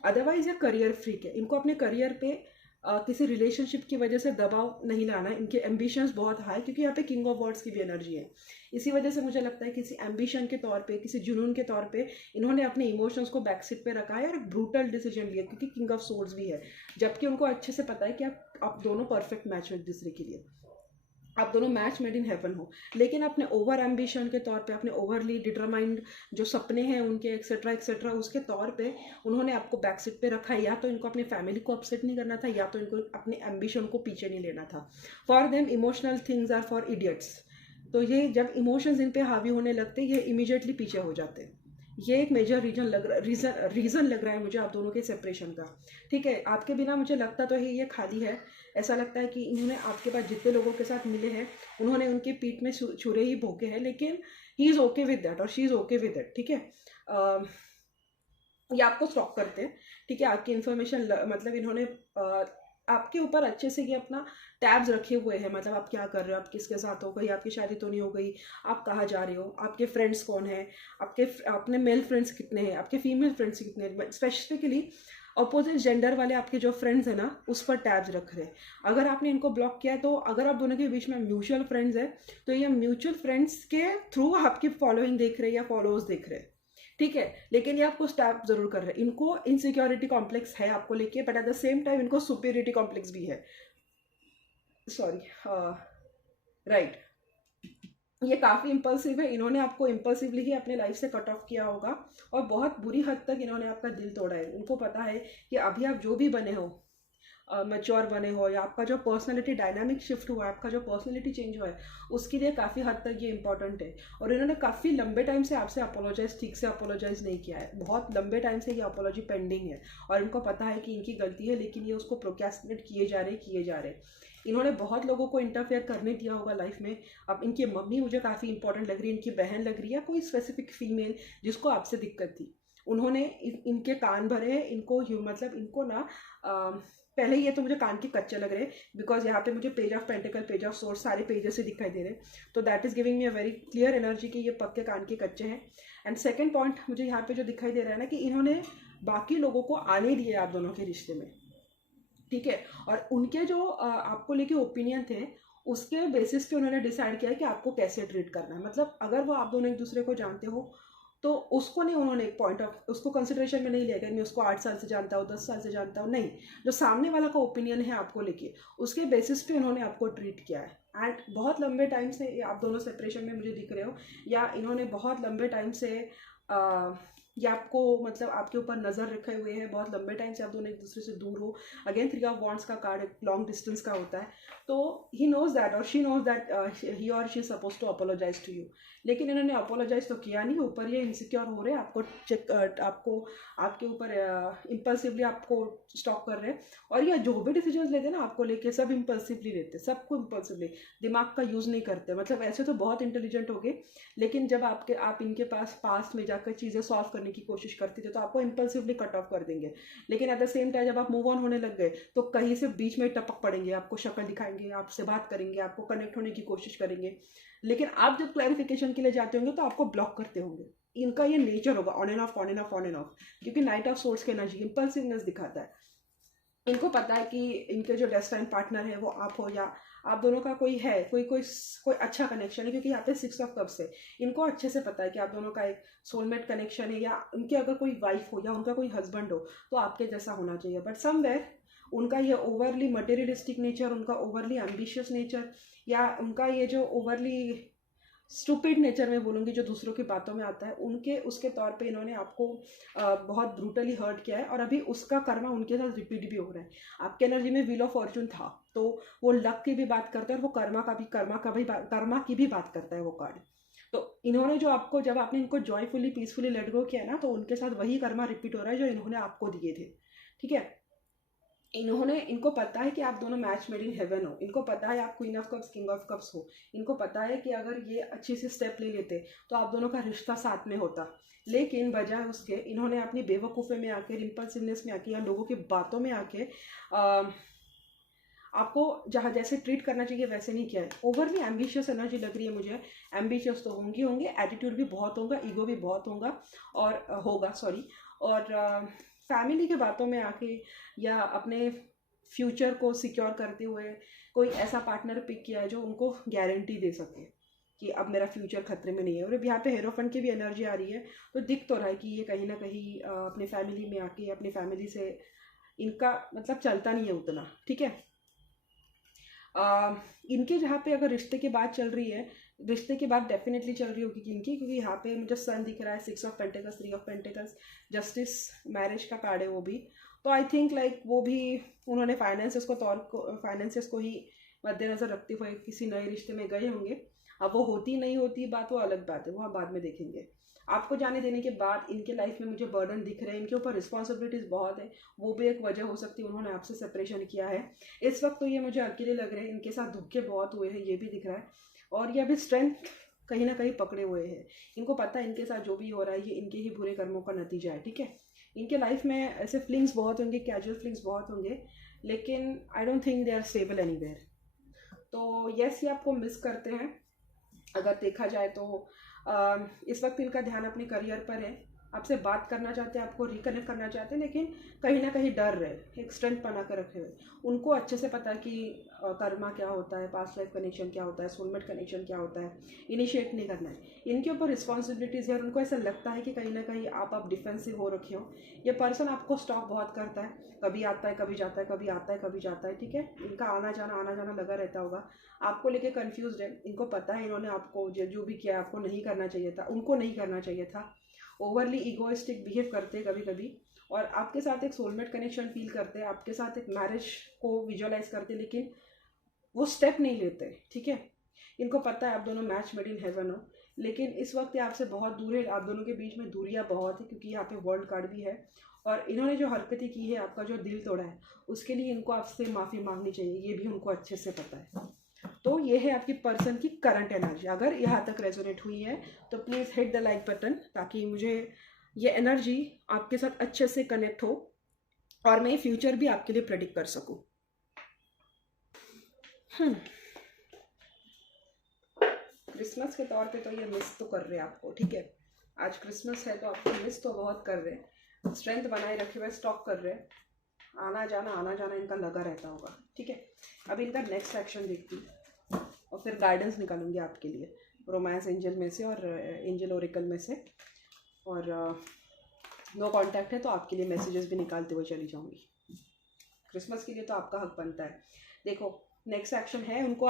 अदरवाइज ये करियर फ्रीक है, इनको अपने करियर पे किसी रिलेशनशिप की वजह से दबाव नहीं लाना है। इनके एम्बिशंस बहुत हाई, क्योंकि यहाँ पे किंग ऑफ वर्ड्स की भी एनर्जी है। इसी वजह से मुझे लगता है किसी एम्बिशन के तौर पे, किसी जुनून के तौर पे इन्होंने अपने इमोशंस को बैक सीट पे रखा है और एक ब्रूटल डिसीजन लिया, क्योंकि किंग ऑफ सोर्ड्स भी है। जबकि उनको अच्छे से पता है कि आप दोनों परफेक्ट मैच हो एक दूसरे के लिए, आप दोनों मैच मेड इन हेवन हो। लेकिन अपने ओवर एम्बिशन के तौर पे, अपने ओवरली डिटरमाइंड जो सपने हैं उनके एक्सेट्रा एक्सेट्रा, उसके तौर पे उन्होंने आपको बैक सीट पे रखा है। या तो इनको अपनी फैमिली को अपसेट नहीं करना था, या तो इनको अपने एम्बिशन को पीछे नहीं लेना था। For them emotional things are for idiots. तो ये जब इमोशंस इन पे हावी होने लगते, ये इमीडिएटली पीछे हो जाते हैं। ये एक मेजर रीज़न लग रहा है मुझे आप दोनों के सेपरेशन का, ठीक है। आपके बिना मुझे लगता तो है ये खाली है। ऐसा लगता है कि इन्होंने आपके पास जितने लोगों के साथ मिले हैं, उन्होंने उनके पीठ में छुरे ही भोंके हैं, लेकिन he is okay with that और she is okay with that, ठीक है। ये आपको स्टॉक करते हैं, ठीक है। आपकी इन्फॉर्मेशन मतलब इन्होंने आपके ऊपर अच्छे से ये अपना टैब्स रखे हुए हैं, मतलब आप क्या कर रहे हो, आप किसके साथ हो गई, आपकी शादी तो नहीं हो गई, आप कहाँ जा रहे हो, आपके फ्रेंड्स कौन है, अपने मेल फ्रेंड्स कितने हैं, आपके फीमेल फ्रेंड्स कितने हैं। स्पेसिफिकली अपोजिट जेंडर वाले आपके जो फ्रेंड्स हैं ना, उस पर टैब्स रख रहे हैं। अगर आपने इनको ब्लॉक किया है, तो अगर आप दोनों के बीच में म्यूचुअल फ्रेंड्स है, तो ये म्यूचुअल फ्रेंड्स के थ्रू आपकी फॉलोइंग देख रहे हैं या फॉलोअर्स देख रहे हैं, ठीक है। लेकिन ये आपको स्टैप जरूर कर रहे हैं। इनको इनसिक्योरिटी कॉम्प्लेक्स है आपको लेके, but at the same time इनको सुपीरियरिटी कॉम्प्लेक्स भी है। Sorry, right. ये काफ़ी इम्पल्सिव है, इन्होंने आपको इम्पल्सिवली ही अपने लाइफ से कट ऑफ किया होगा, और बहुत बुरी हद तक इन्होंने आपका दिल तोड़ा है। उनको पता है कि अभी आप जो भी बने हो, मैच्योर बने हो, या आपका जो पर्सनालिटी डायनामिक शिफ्ट हुआ है, आपका जो पर्सनालिटी चेंज हुआ है, उसके लिए काफ़ी हद तक ये इंपॉर्टेंट है। और इन्होंने काफ़ी लंबे टाइम से आपसे अपोलोजाइज ठीक से अपोलोजाइज नहीं किया है, बहुत लंबे टाइम से ये अपोलॉजी पेंडिंग है, और इनको पता है कि इनकी गलती है, लेकिन ये उसको प्रोक्रेस्टिनेट किए जा रहे। इन्होंने बहुत लोगों को इंटरफेयर करने दिया होगा लाइफ में। अब इनकी मम्मी मुझे काफ़ी इंपॉर्टेंट लग रही है, इनकी बहन लग रही है, कोई स्पेसिफिक फीमेल जिसको आपसे दिक्कत थी, उन्होंने इनके कान भरे हैं। इनको मतलब इनको ना पहले ये तो मुझे कान के कच्चे लग रहे हैं, बिकॉज यहाँ पे मुझे page of pentacle, page of source सारे पेजेस से दिखाई दे रहे हैं, तो that is giving me a very clear energy कि ये पक्के कान के कच्चे हैं। एंड सेकंड पॉइंट मुझे यहाँ पे जो दिखाई दे रहा है ना, कि इन्होंने बाकी लोगों को आने दिए आप दोनों के रिश्ते में, ठीक है। और उनके जो आपको लेके ओपिनियन थे, उसके बेसिस पे उन्होंने डिसाइड किया कि आपको कैसे ट्रीट करना है। मतलब अगर वो आप दोनों एक दूसरे को जानते हो, तो उसको नहीं, उन्होंने एक पॉइंट ऑफ उसको कंसिडरेशन में नहीं लिया कि मैं उसको 8 साल से जानता हूँ, 10 साल से जानता हूँ, नहीं। जो सामने वाला का ओपिनियन है आपको लेके, उसके बेसिस पे उन्होंने आपको ट्रीट किया है। एंड बहुत लंबे टाइम से आप दोनों सेपरेशन में मुझे दिख रहे हो, या इन्होंने बहुत लंबे टाइम से या आपको मतलब आपके ऊपर नज़र रखे हुए हैं, बहुत लंबे टाइम से आप दोनों एक दूसरे से दूर हो। अगेन 3 ऑफ वॉन्ड्स का कार्ड लॉन्ग डिस्टेंस का होता है, तो ही नोज दैट और शी नोज दैट ही और she suppose to apologize to you, लेकिन इन्होंने अपोलोजाइज तो किया नहीं। ऊपर ये इनसिक्योर हो रहे हैं, आपको आपके ऊपर इम्पल्सिवली आपको स्टॉक कर रहे हैं। और ये जो भी डिसीजन लेते हैं ना आपको लेके, सब इम्पल्सिवली लेते हैं, सबको इम्पल्सिवली, दिमाग का यूज़ नहीं करते। मतलब ऐसे तो बहुत इंटेलिजेंट हो गए, लेकिन जब आप इनके पास्ट में जाकर चीज़ें सॉल्व करने की कोशिश करते थे, तो आपको इम्पल्सिवली कट ऑफ कर देंगे। लेकिन एट द सेम टाइम जब आप मूव ऑन होने लग गए, तो कहीं से बीच में टपक पड़ेंगे, आपको शक्ल दिखाएंगे, आपसे बात करेंगे, आपको कनेक्ट होने की कोशिश करेंगे। लेकिन आप जब क्लैरिफिकेशन के लिए जाते होंगे, तो आपको ब्लॉक करते होंगे। इनका ये नेचर होगा, on end of, on end of, on end of, क्योंकि नाइट ऑफ सोर्स की एनर्जी इम्पल्सिवनेस दिखाता है। इनको पता है कि इनके जो डेस्टाइन पार्टनर है वो आप हो, या आप दोनों का कोई है, कोई कोई कोई अच्छा कनेक्शन है, क्योंकि यहाँ पे 6 ऑफ कप्स है। इनको अच्छे से पता है कि आप दोनों का एक सोलमेट कनेक्शन है, या उनके अगर कोई वाइफ हो या उनका कोई हस्बैंड हो तो आपके जैसा होना चाहिए। बट समवेयर उनका ये ओवरली मटेरियलिस्टिक नेचर, उनका ओवरली एम्बिशियस नेचर, या उनका ये जो ओवरली स्टूपिड नेचर में बोलूँगी, जो दूसरों की बातों में आता है, उनके उसके तौर पे इन्होंने आपको बहुत ब्रूटली हर्ट किया है, और अभी उसका कर्मा उनके साथ रिपीट भी हो रहा है। आपके एनर्जी में व्हील ऑफ फॉर्चून था, तो वो लक की भी बात करता है, और वो कर्मा की भी बात करता है वो कार्ड। तो इन्होंने जो आपको, जब आपने इनको जॉयफुली पीसफुली लेट गो किया ना, तो उनके साथ वही कर्मा रिपीट हो रहा है जो इन्होंने आपको दिए थे। ठीक है, इनको पता है कि आप दोनों मैच मेड इन हेवन हो, इनको पता है आप queen of cups king of cups हो, इनको पता है कि अगर ये अच्छी सी स्टेप ले लेते तो आप दोनों का रिश्ता साथ में होता। लेकिन बजाय उसके इन्होंने अपनी बेवकूफ़े में आके, इम्पल्सिवनेस में आके, या लोगों की बातों में आके आपको जहाँ जैसे ट्रीट करना चाहिए वैसे नहीं किया है। ओवरली एम्बिशियस एनर्जी लग रही है मुझे। एम्बिशियस तो होंगे, एटीट्यूड भी बहुत होगा, ईगो भी बहुत होगा, और फैमिली के बातों में आके या अपने फ्यूचर को सिक्योर करते हुए कोई ऐसा पार्टनर पिक किया है जो उनको गारंटी दे सके कि अब मेरा फ्यूचर खतरे में नहीं है। और अब यहाँ पे हेरोफेंट की भी एनर्जी आ रही है, तो दिख तो रहा है कि ये कहीं ना कहीं अपने फैमिली में आके, अपनी फैमिली से इनका मतलब चलता नहीं है उतना। ठीक है, इनके जहाँ पे अगर रिश्ते की बात चल रही है, रिश्ते की बात डेफिनेटली चल रही होगी इनकी, क्योंकि यहाँ पे मुझे सन दिख रहा है, 6 of pentacles, 3 of pentacles, justice, marriage का कार्ड है वो भी। तो आई थिंक लाइक वो भी उन्होंने फाइनेंसेस को ही मद्देनजर रखते हुए किसी नए रिश्ते में गए होंगे। अब वो होती नहीं होती बात, वो अलग बात है, वो हम बाद में देखेंगे। आपको जाने देने के बाद इनके लाइफ में मुझे बर्डन दिख रहे हैं, इनके ऊपर रिस्पॉन्सिबिलिटीज़ बहुत है, वो भी एक वजह हो सकती है उन्होंने आपसे सेपरेशन किया है। इस वक्त तो ये मुझे अकेले लग रहे हैं, इनके साथ धोखे बहुत हुए हैं, ये भी दिख रहा है, और ये अभी स्ट्रेंथ कहीं ना कहीं पकड़े हुए हैं। इनको पता है इनके साथ जो भी हो रहा है ये इनके ही बुरे कर्मों का नतीजा है। ठीक है, इनके लाइफ में ऐसे फ्लिंग्स बहुत होंगे, कैजुअल फ्लिंग्स बहुत होंगे, लेकिन I don't think they are stable anywhere. तो यस, ये आपको मिस करते हैं अगर देखा जाए तो। इस वक्त इनका ध्यान अपने करियर पर है, आपसे बात करना चाहते हैं, आपको रिकनेक्ट करना चाहते हैं, लेकिन कहीं ना कहीं डर रहे, एक स्ट्रेंथ बना कर रखे हुए। उनको अच्छे से पता है कि कर्मा क्या होता है, पास्ट लाइफ कनेक्शन क्या होता है, सोलमेट कनेक्शन क्या होता है, इनिशिएट नहीं करना है। इनके ऊपर रिस्पॉन्सिबिलिटीज़ है, और उनको ऐसा लगता है कि कहीं ना कहीं आप डिफेंसिव हो रखे हो। ये पर्सन आपको स्टॉक बहुत करता है, कभी आता है कभी जाता है, कभी आता है कभी जाता है। ठीक है, इनका आना जाना लगा रहता होगा, आपको लेके कंफ्यूज्ड है। इनको पता है इन्होंने आपको जो भी किया आपको नहीं करना चाहिए था, उनको नहीं करना चाहिए था। ओवरली ईगोइस्टिक बिहेव करते हैं कभी कभी, और आपके साथ एक सोलमेट कनेक्शन फील करते हैं, आपके साथ एक मैरिज को विजुअलाइज करते हैं, लेकिन वो स्टेप नहीं लेते। ठीक है, इनको पता है आप दोनों मैच मेड इन हेवन हो, लेकिन इस वक्त ये आपसे बहुत दूर है, आप दोनों के बीच में दूरियां बहुत है, क्योंकि यहाँ पे वर्ल्ड कार्ड भी है। और इन्होंने जो हरकतें की है, आपका जो दिल तोड़ा है, उसके लिए इनको आपसे माफ़ी मांगनी चाहिए, ये भी उनको अच्छे से पता है। तो ये है आपकी पर्सन की करंट एनर्जी। अगर यहाँ तक रेजोनेट हुई है तो please hit the like button, ताकि मुझे ये एनर्जी आपके साथ अच्छे से कनेक्ट हो और मैं फ्यूचर भी आपके लिए प्रेडिक्ट कर सकूं। क्रिसमस के तौर पे तो ये मिस तो कर रहे हैं आपको। ठीक है, आज क्रिसमस है तो आपको मिस तो बहुत कर रहे हैं, स्ट्रेंथ बनाए रखे हुए स्टॉक कर रहे हैं, आना जाना इनका लगा रहता होगा। ठीक है, अब इनका नेक्स्ट एक्शन देखती हूँ और फिर गाइडेंस निकालूंगी आपके लिए रोमांस एंजल में से और एंजल ओरेकल में से, और नो कांटेक्ट है तो आपके लिए मैसेजेस भी निकालते हुए चली जाऊंगी। क्रिसमस के लिए तो आपका हक बनता है। देखो, नेक्स्ट एक्शन है, उनको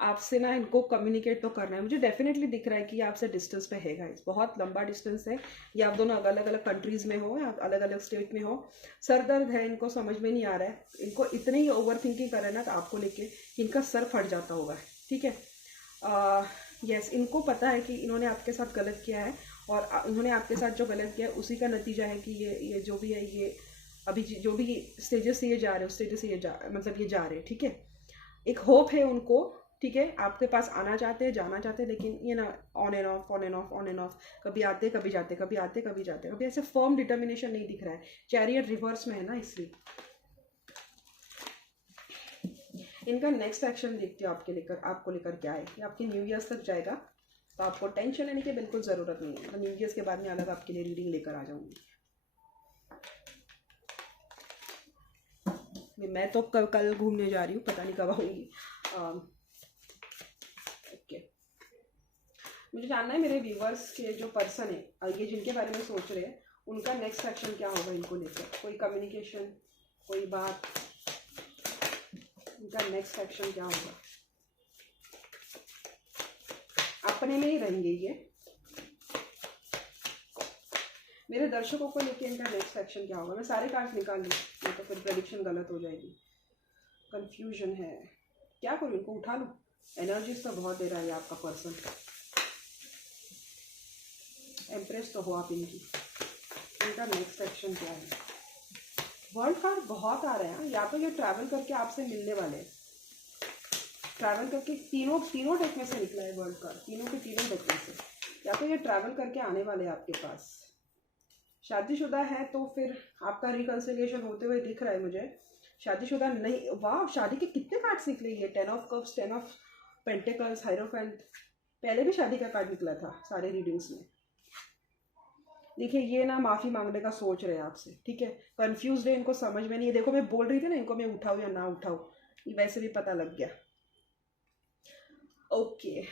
आपसे ना इनको कम्युनिकेट तो करना है। मुझे डेफिनेटली दिख रहा है कि आपसे डिस्टेंस पे है गाइस, बहुत लंबा डिस्टेंस है, या आप दोनों अलग अलग कंट्रीज़ में हो या अलग अलग स्टेट में हो। सर दर्द है, इनको समझ में नहीं आ रहा है, इनको इतने ही ओवर थिंकिंग कर रहे हैं ना तो आपको लेके इनका सर फट जाता होगा। ठीक है, यस, इनको पता है कि इन्होंने आपके साथ गलत किया है, और इन्होंने आपके साथ जो गलत किया है उसी का नतीजा है कि ये जो भी है, ये अभी जो भी स्टेजेस से ये जा रहे हैं उस स्टेजेस से ये जा रहे हैं। ठीक है, एक होप है उनको। ठीक है, आपके पास आना चाहते हैं, जाना चाहते हैं, लेकिन ये ना ऑन एंड ऑफ, कभी आते कभी जाते, कभी आते कभी जाते, कभी ऐसे फर्म डिटर्मिनेशन नहीं दिख रहा है। चैरियट रिवर्स में है ना, इसलिए इनका नेक्स्ट एक्शन देखती हूँ आपको लेकर क्या है। ये आपकी न्यू ईयर्स तक जाएगा, तो आपको टेंशन लेने की बिल्कुल ज़रूरत नहीं है। न्यू ईयर्स के बाद में अलग आपके लिए रीडिंग लेकर आ जाऊंगी। मैं तो कल घूमने जा रही हूँ, पता नहीं कब आऊँगी। ओके, मुझे जानना है मेरे व्यूवर्स के जो पर्सन है, ये जिनके बारे में सोच रहे हैं, उनका नेक्स्ट एक्शन क्या होगा इनको लेकर। कोई कम्युनिकेशन, कोई बात, उनका नेक्स्ट एक्शन क्या होगा। अपने में ही रहेंगे ये। मेरे दर्शकों को लेकर इनका नेक्स्ट एक्शन क्या होगा। मैं सारे कार्ड निकाल लूँ, नहीं तो फिर प्रेडिक्शन गलत हो जाएगी। कंफ्यूजन है, क्या करूँ, इनको उठा लूँ। एनर्जीज तो बहुत दे रहा है आपका पर्सन। एम्प्रेस तो हो आप इनकी। इनका नेक्स्ट एक्शन क्या है। वर्ल्ड कार्ड बहुत आ रहे हैं। या तो ये ट्रैवल करके आपसे मिलने वाले हैं, ट्रैवल करके तीनों डेक में से निकला है वर्ल्ड कार्ड, तीनों के तीनों डेक में से। या तो ये ट्रैवल करके आने वाले हैं आपके पास। शादीशुदा है तो फिर आपका रिकंसिलिएशन होते हुए दिख रहा है मुझे। शादीशुदा नहीं, वाह, शादी के कितने कार्ड्स निकले ये। 10 of cups, 10 of pentacles, hierophant. पहले भी शादी का कार्ड निकला था सारे रीडिंग्स में। देखिए ये ना माफ़ी मांगने का सोच रहे हैं आपसे, ठीक है। कंफ्यूज है, इनको समझ में नहीं है। देखो मैं बोल रही थी ना, इनको मैं उठाऊँ या ना उठाऊँ, ये वैसे भी पता लग गया। Okay,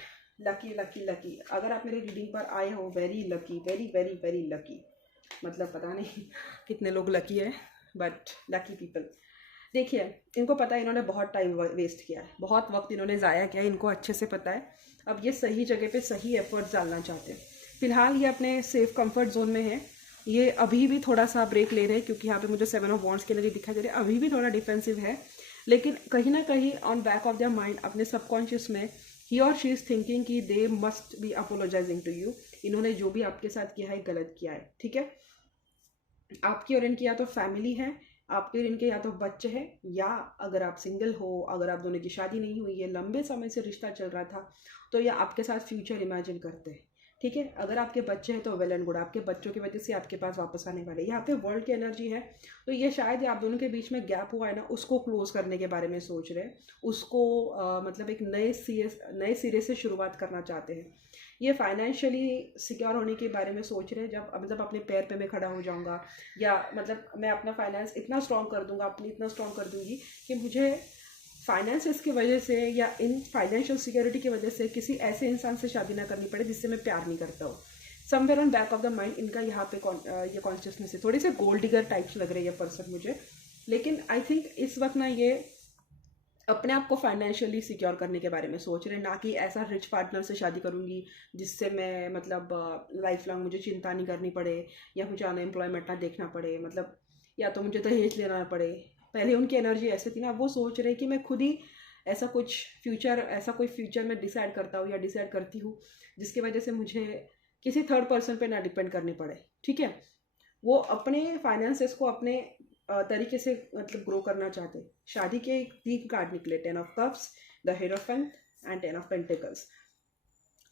lucky lucky lucky. अगर आप मेरे रीडिंग पर आए हो, very lucky, very very very lucky. मतलब पता नहीं कितने लोग लकी है, बट लकी पीपल। देखिए इनको पता है इन्होंने बहुत टाइम वेस्ट किया है, बहुत वक्त इन्होंने ज़ाया किया है, इनको अच्छे से पता है। अब ये सही जगह पे सही एफर्ट्स डालना चाहते हैं। फिलहाल ये अपने सेफ कंफर्ट जोन में है। ये अभी भी थोड़ा सा ब्रेक ले रहे हैं, क्योंकि यहाँ पे मुझे 7 ऑफ वॉन्ड्स के लिए दिखाई दे रहे हैं। अभी भी थोड़ा डिफेंसिव है, लेकिन कहीं ना कहीं on back of their mind, अपने सबकॉन्शियस में, ही और शी इज़ थिंकिंग कि they must be apologizing to you. इन्होंने जो भी आपके साथ किया है गलत किया है, ठीक है। आपकी और इनकी या तो फैमिली है, आपके और इनके या तो बच्चे हैं, या अगर आप सिंगल हो, अगर आप दोनों की शादी नहीं हुई है, लंबे समय से रिश्ता चल रहा था, तो ये आपके साथ फ्यूचर इमेजिन करते हैं, ठीक है। अगर आपके बच्चे हैं तो वेल एंड गुड, आपके बच्चों की वजह से आपके पास वापस आने वाले। यहाँ पे वर्ल्ड की एनर्जी है, तो ये शायद आप दोनों के बीच में गैप हुआ है ना, उसको क्लोज करने के बारे में सोच रहे हैं। उसको मतलब एक नए सिरे से शुरुआत करना चाहते हैं। ये फाइनेंशियली सिक्योर होने के बारे में सोच रहे हैं। जब मतलब अपने पैर पे मैं खड़ा हो जाऊंगा, या मतलब मैं अपना फाइनेंस इतना स्ट्रॉन्ग कर दूंगा, अपनी इतना स्ट्रॉन्ग कर दूंगी कि मुझे फाइनेंसेस की वजह से या इन फाइनेंशियल सिक्योरिटी की वजह से किसी ऐसे इंसान से शादी ना करनी पड़े जिससे मैं प्यार नहीं करता हूँ। Somewhere on back of the mind इनका यहाँ पे ये कॉन्शियसनेस है। थोड़ी से गोल्ड डिगर टाइप्स लग रही है पर्सन मुझे, लेकिन आई थिंक इस वक्त ना ये अपने आप को फाइनेंशियली सिक्योर करने के बारे में सोच रहे हैं, ना कि ऐसा रिच पार्टनर से शादी करूंगी जिससे मैं मतलब लाइफ लॉन्ग मुझे चिंता नहीं करनी पड़े, या मुझे अनएम्प्लॉयमेंट ना देखना पड़े, मतलब या तो मुझे दहेज लेना पड़े। पहले उनकी एनर्जी ऐसे थी ना, वो सोच रहे कि मैं खुद ही ऐसा कोई फ्यूचर मैं डिसाइड करता हूँ या डिसाइड करती हूँ जिसकी वजह से मुझे किसी थर्ड पर्सन पे ना डिपेंड करने पड़े, ठीक है। वो अपने फाइनेंसेस को अपने तरीके से मतलब ग्रो करना चाहते। शादी के 3 कार्ड निकले, 10 of cups, the hierophant and 10 of pentacles.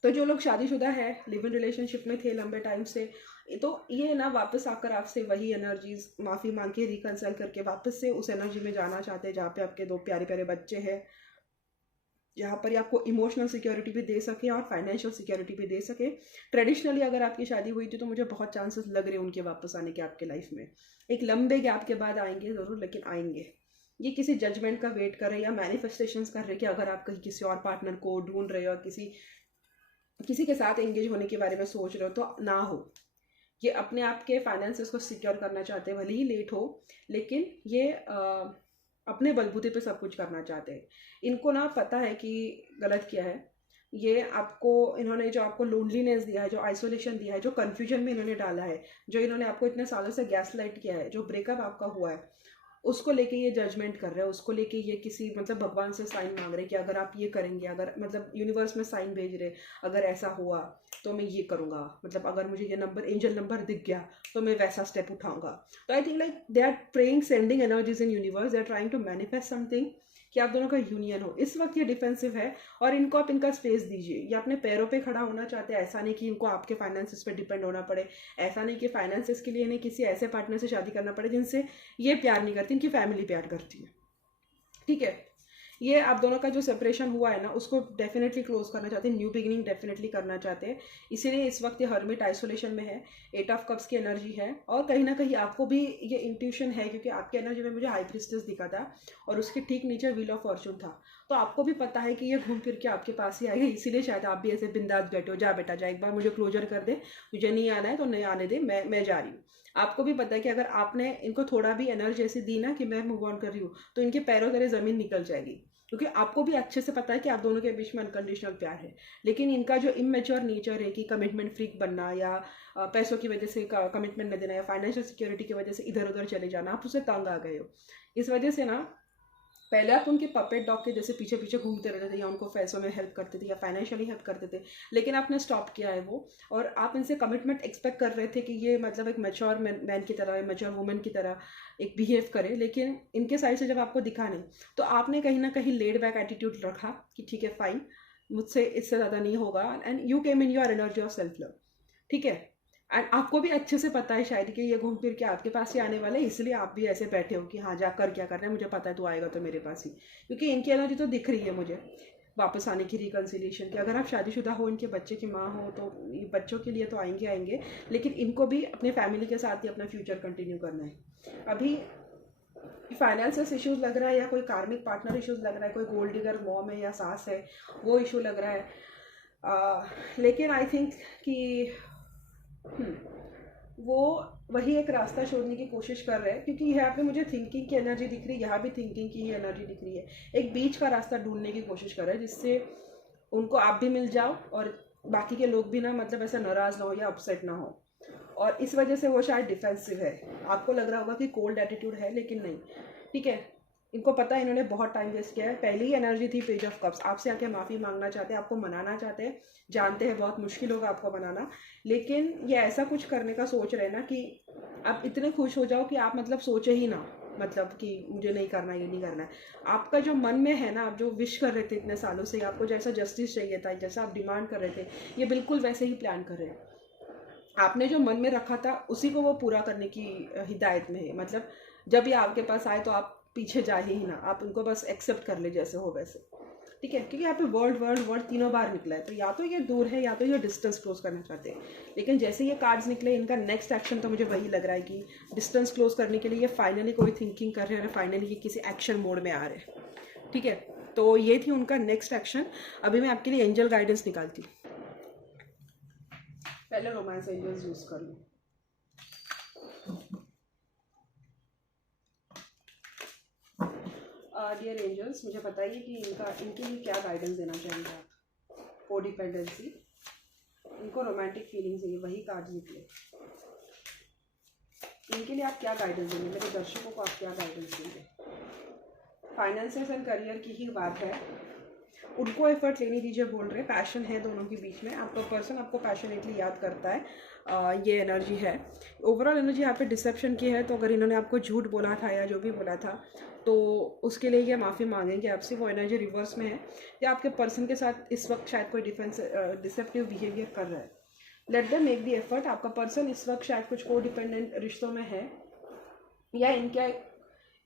तो जो लोग शादीशुदा है, लिव इन रिलेशनशिप में थे लंबे टाइम से, तो ये ना वापस आकर आपसे वही एनर्जीज माफ़ी मांग के रिकंसाइल करके वापस से उस एनर्जी में जाना चाहते हैं जहाँ पे आपके 2 प्यारे प्यारे बच्चे हैं, जहाँ पर आपको इमोशनल सिक्योरिटी भी दे सके और फाइनेंशियल सिक्योरिटी भी दे सके। ट्रेडिशनली अगर आपकी शादी हुई थी तो मुझे बहुत चांसेस लग रहे हैं उनके वापस आने के आपके लाइफ में। एक लंबे गैप के बाद आएंगे ज़रूर, लेकिन आएंगे। ये किसी जजमेंट का वेट कर रहे हैं या मैनिफेस्टेशंस कर रहे हैं कि अगर आप कहीं किसी और पार्टनर को ढूंढ रहे हो और किसी के साथ एंगेज होने के बारे में सोच रहे हो, तो ना हो। ये अपने आप के फाइनेंसेस को सिक्योर करना चाहते हैं, भले ही लेट हो, लेकिन ये अपने बलबूते पे सब कुछ करना चाहते हैं। इनको ना पता है कि गलत किया है। ये आपको, इन्होंने जो आपको लोनलीनेस दिया है, जो आइसोलेशन दिया है, जो कन्फ्यूजन में इन्होंने डाला है, जो इन्होंने आपको इतने सालों से गैस लाइट किया है, जो ब्रेकअप आपका हुआ है, उसको लेके ये जजमेंट कर रहे हैं। उसको लेके ये किसी मतलब भगवान से साइन मांग रहे हैं कि अगर आप ये करेंगे, अगर मतलब यूनिवर्स में साइन भेज रहे, अगर ऐसा हुआ तो मैं ये करूँगा, मतलब अगर मुझे ये नंबर, एंजल नंबर दिख गया तो मैं वैसा स्टेप उठाऊंगा। तो I think like they are praying, sending energies in universe, they are trying to manifest something कि आप दोनों का यूनियन हो। इस वक्त ये डिफेंसिव है और इनको आप इनका स्पेस दीजिए। ये अपने पैरों पे खड़ा होना चाहते हैं। ऐसा नहीं कि इनको आपके फाइनेंसेस पे डिपेंड होना पड़े, ऐसा नहीं कि फाइनेंसेस के लिए इन्हें किसी ऐसे पार्टनर से शादी करना पड़े जिनसे ये प्यार नहीं करती, इनकी फैमिली प्यार करती है, ठीक है। ये आप दोनों का जो सेपरेशन हुआ है ना, उसको डेफिनेटली क्लोज करना चाहते हैं, न्यू बिगिनिंग डेफिनेटली करना चाहते हैं। इसीलिए इस वक्त ये हर्मिट आइसोलेशन में है। 8 ऑफ कप्स की एनर्जी है, और कहीं ना कहीं आपको भी ये इंट्यूशन है, क्योंकि आपकी एनर्जी में मुझे हाई प्रीस्टेस दिखा था और उसके ठीक नीचे व्हील ऑफ फॉर्चून था। तो आपको भी पता है कि ये घूम फिर के आपके पास ही आएगा, इसीलिए शायद आप भी ऐसे बिंदास बैठे हो, जा बेटा जा, एक बार मुझे क्लोजर कर दे, मुझे नहीं आना है तो नहीं आने दे, मैं जा रही हूँ। आपको भी पता है कि अगर आपने इनको थोड़ा भी एनर्जी ऐसी दी ना कि मैं मूव ऑन कर रही हूँ, तो इनके पैरों तले ज़मीन निकल जाएगी, क्योंकि आपको भी अच्छे से पता है कि आप दोनों के बीच में अनकंडीशनल प्यार है। लेकिन इनका जो इमेच्योर नेचर है कि कमिटमेंट फ्रीक बनना, या पैसों की वजह से कमिटमेंट न देना, या फाइनेंशियल सिक्योरिटी की वजह से इधर उधर चले जाना, आप उससे तंग आ गए हो। इस वजह से ना पहले आप उनके पपेट डॉग के जैसे पीछे पीछे घूमते रहते थे, या उनको पैसों में हेल्प करते थे, या फाइनेंशियली हेल्प करते थे, लेकिन आपने स्टॉप किया है वो। और आप इनसे कमिटमेंट एक्सपेक्ट कर रहे थे कि ये मतलब एक मैच्योर मैन की तरह, मैच्योर वुमेन की तरह एक बिहेव करे, लेकिन इनके साइड से जब आपको दिखा नहीं, तो आपने कहीं ना कहीं लेड बैक एटीट्यूड रखा कि ठीक है फाइन, मुझसे इससे ज़्यादा नहीं होगा, and you came in your energy of self love. ठीक है, एंड आपको भी अच्छे से पता है शायद कि ये घूम फिर के आपके पास ही आने वाला है, इसलिए आप भी ऐसे बैठे हो कि हाँ जा कर क्या करना है, मुझे पता है तू आएगा तो मेरे पास ही, क्योंकि इनकी एनर्जी तो दिख रही है मुझे वापस आने की, रिकन्सिलिएशन की। अगर आप शादीशुदा हो, इनके बच्चे की माँ हो, तो ये बच्चों के लिए तो आएंगे आएंगे, लेकिन इनको भी अपने फैमिली के साथ ही अपना फ्यूचर कंटिन्यू करना है। अभी फाइनेंशियल इश्यूज लग रहा है, या कोई कार्मिक पार्टनर इश्यूज लग रहा है, कोई गोल्ड डिगर मॉम है या सास है, वो इशू लग रहा है। लेकिन आई थिंक कि वो वही एक रास्ता छोड़ने की कोशिश कर रहे हैं, क्योंकि यहाँ पे मुझे थिंकिंग की एनर्जी दिख रही है, यहाँ भी थिंकिंग की ही एनर्जी दिख रही है। एक बीच का रास्ता ढूंढने की कोशिश कर रहे हैं, जिससे उनको आप भी मिल जाओ और बाकी के लोग भी ना मतलब ऐसा नाराज़ ना हो या अपसेट ना हो। और इस वजह से वो शायद डिफेंसिव है। आपको लग रहा होगा कि कोल्ड एटीट्यूड है, लेकिन नहीं। ठीक है, इनको पता है इन्होंने बहुत टाइम वेस्ट किया है। पहली ही एनर्जी थी पेज ऑफ कप्स, आपसे आके माफ़ी मांगना चाहते हैं, आपको मनाना चाहते हैं, जानते हैं बहुत मुश्किल होगा आपको मनाना, लेकिन ये ऐसा कुछ करने का सोच रहे हैं ना कि आप इतने खुश हो जाओ कि आप मतलब सोचे ही ना, मतलब कि मुझे नहीं करना, ये नहीं करना है। आपका जो मन में है ना, आप जो विश कर रहे थे इतने सालों से, आपको जैसा जस्टिस चाहिए था, जैसा आप डिमांड कर रहे थे, ये बिल्कुल वैसे ही प्लान कर रहे हैं। आपने जो मन में रखा था उसी को वो पूरा करने की हिदायत में है। मतलब जब ये आपके पास आए तो आप पीछे जा ही ना, आप उनको बस एक्सेप्ट कर ले जैसे हो वैसे। ठीक है, क्योंकि यहाँ पे वर्ल्ड वर्ल्ड वर्ल्ड तीनों बार निकला है, तो या तो ये दूर है या तो ये डिस्टेंस क्लोज करना चाहते हैं। लेकिन जैसे ये कार्ड्स निकले, इनका नेक्स्ट एक्शन तो मुझे वही लग रहा है कि डिस्टेंस क्लोज करने के लिए ये फाइनली कोई थिंकिंग कर रहे हैं, फाइनली ये किसी एक्शन मोड में आ रहे हैं। ठीक है, तो ये थी उनका नेक्स्ट एक्शन। अभी मैं आपके लिए एंजल गाइडेंस निकालती हूँ। पहले रोमांस एंजल्स यूज कर लूँ। डियर एंजल्स, मुझे बताइए कि इनके लिए क्या गाइडेंस देना चाहेंगे आप। कोडिपेंडेंसी, इनको रोमांटिक फीलिंग्स है, वही कार्ड निकले। इनके लिए आप क्या गाइडेंस देंगे, मेरे दर्शकों को आप क्या गाइडेंस देंगे। फाइनेंसेस एंड करियर की ही बात है, उनको एफर्ट लेने दीजिए, बोल रहे हैं पैशन है दोनों के बीच में, आपका पर्सन आपको पैशनेटली याद करता है, ये एनर्जी है। ओवरऑल एनर्जी यहाँ पे डिसेप्शन की है, तो अगर इन्होंने आपको झूठ बोला था या जो भी बोला था, तो उसके लिए ये माफ़ी मांगेंगे आपसे। वो एनर्जी रिवर्स में है, या आपके पर्सन के साथ इस वक्त शायद कोई डिसेप्टिव बिहेवियर कर रहा है। Let them make the effort. आपका पर्सन इस वक्त शायद कुछ को डिपेंडेंट रिश्तों में है, या इनका